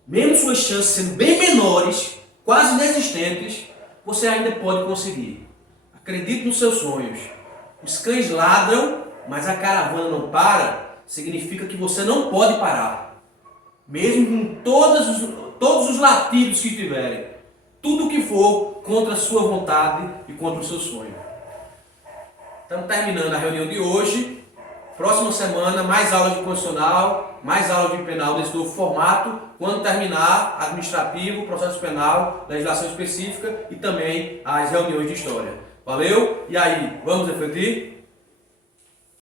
mesmo suas chances sendo bem menores, quase inexistentes, você ainda pode conseguir. Acredite nos seus sonhos. Os cães ladram, mas a caravana não para, significa que você não pode parar. Mesmo com todos os latidos que tiverem, tudo que for contra a sua vontade e contra o seu sonho. Estamos terminando a reunião de hoje. Próxima semana, mais aulas de constitucional, mais aulas de penal desse novo formato, quando terminar administrativo, processo penal, legislação específica e também as reuniões de história. Valeu? E aí, vamos refletir?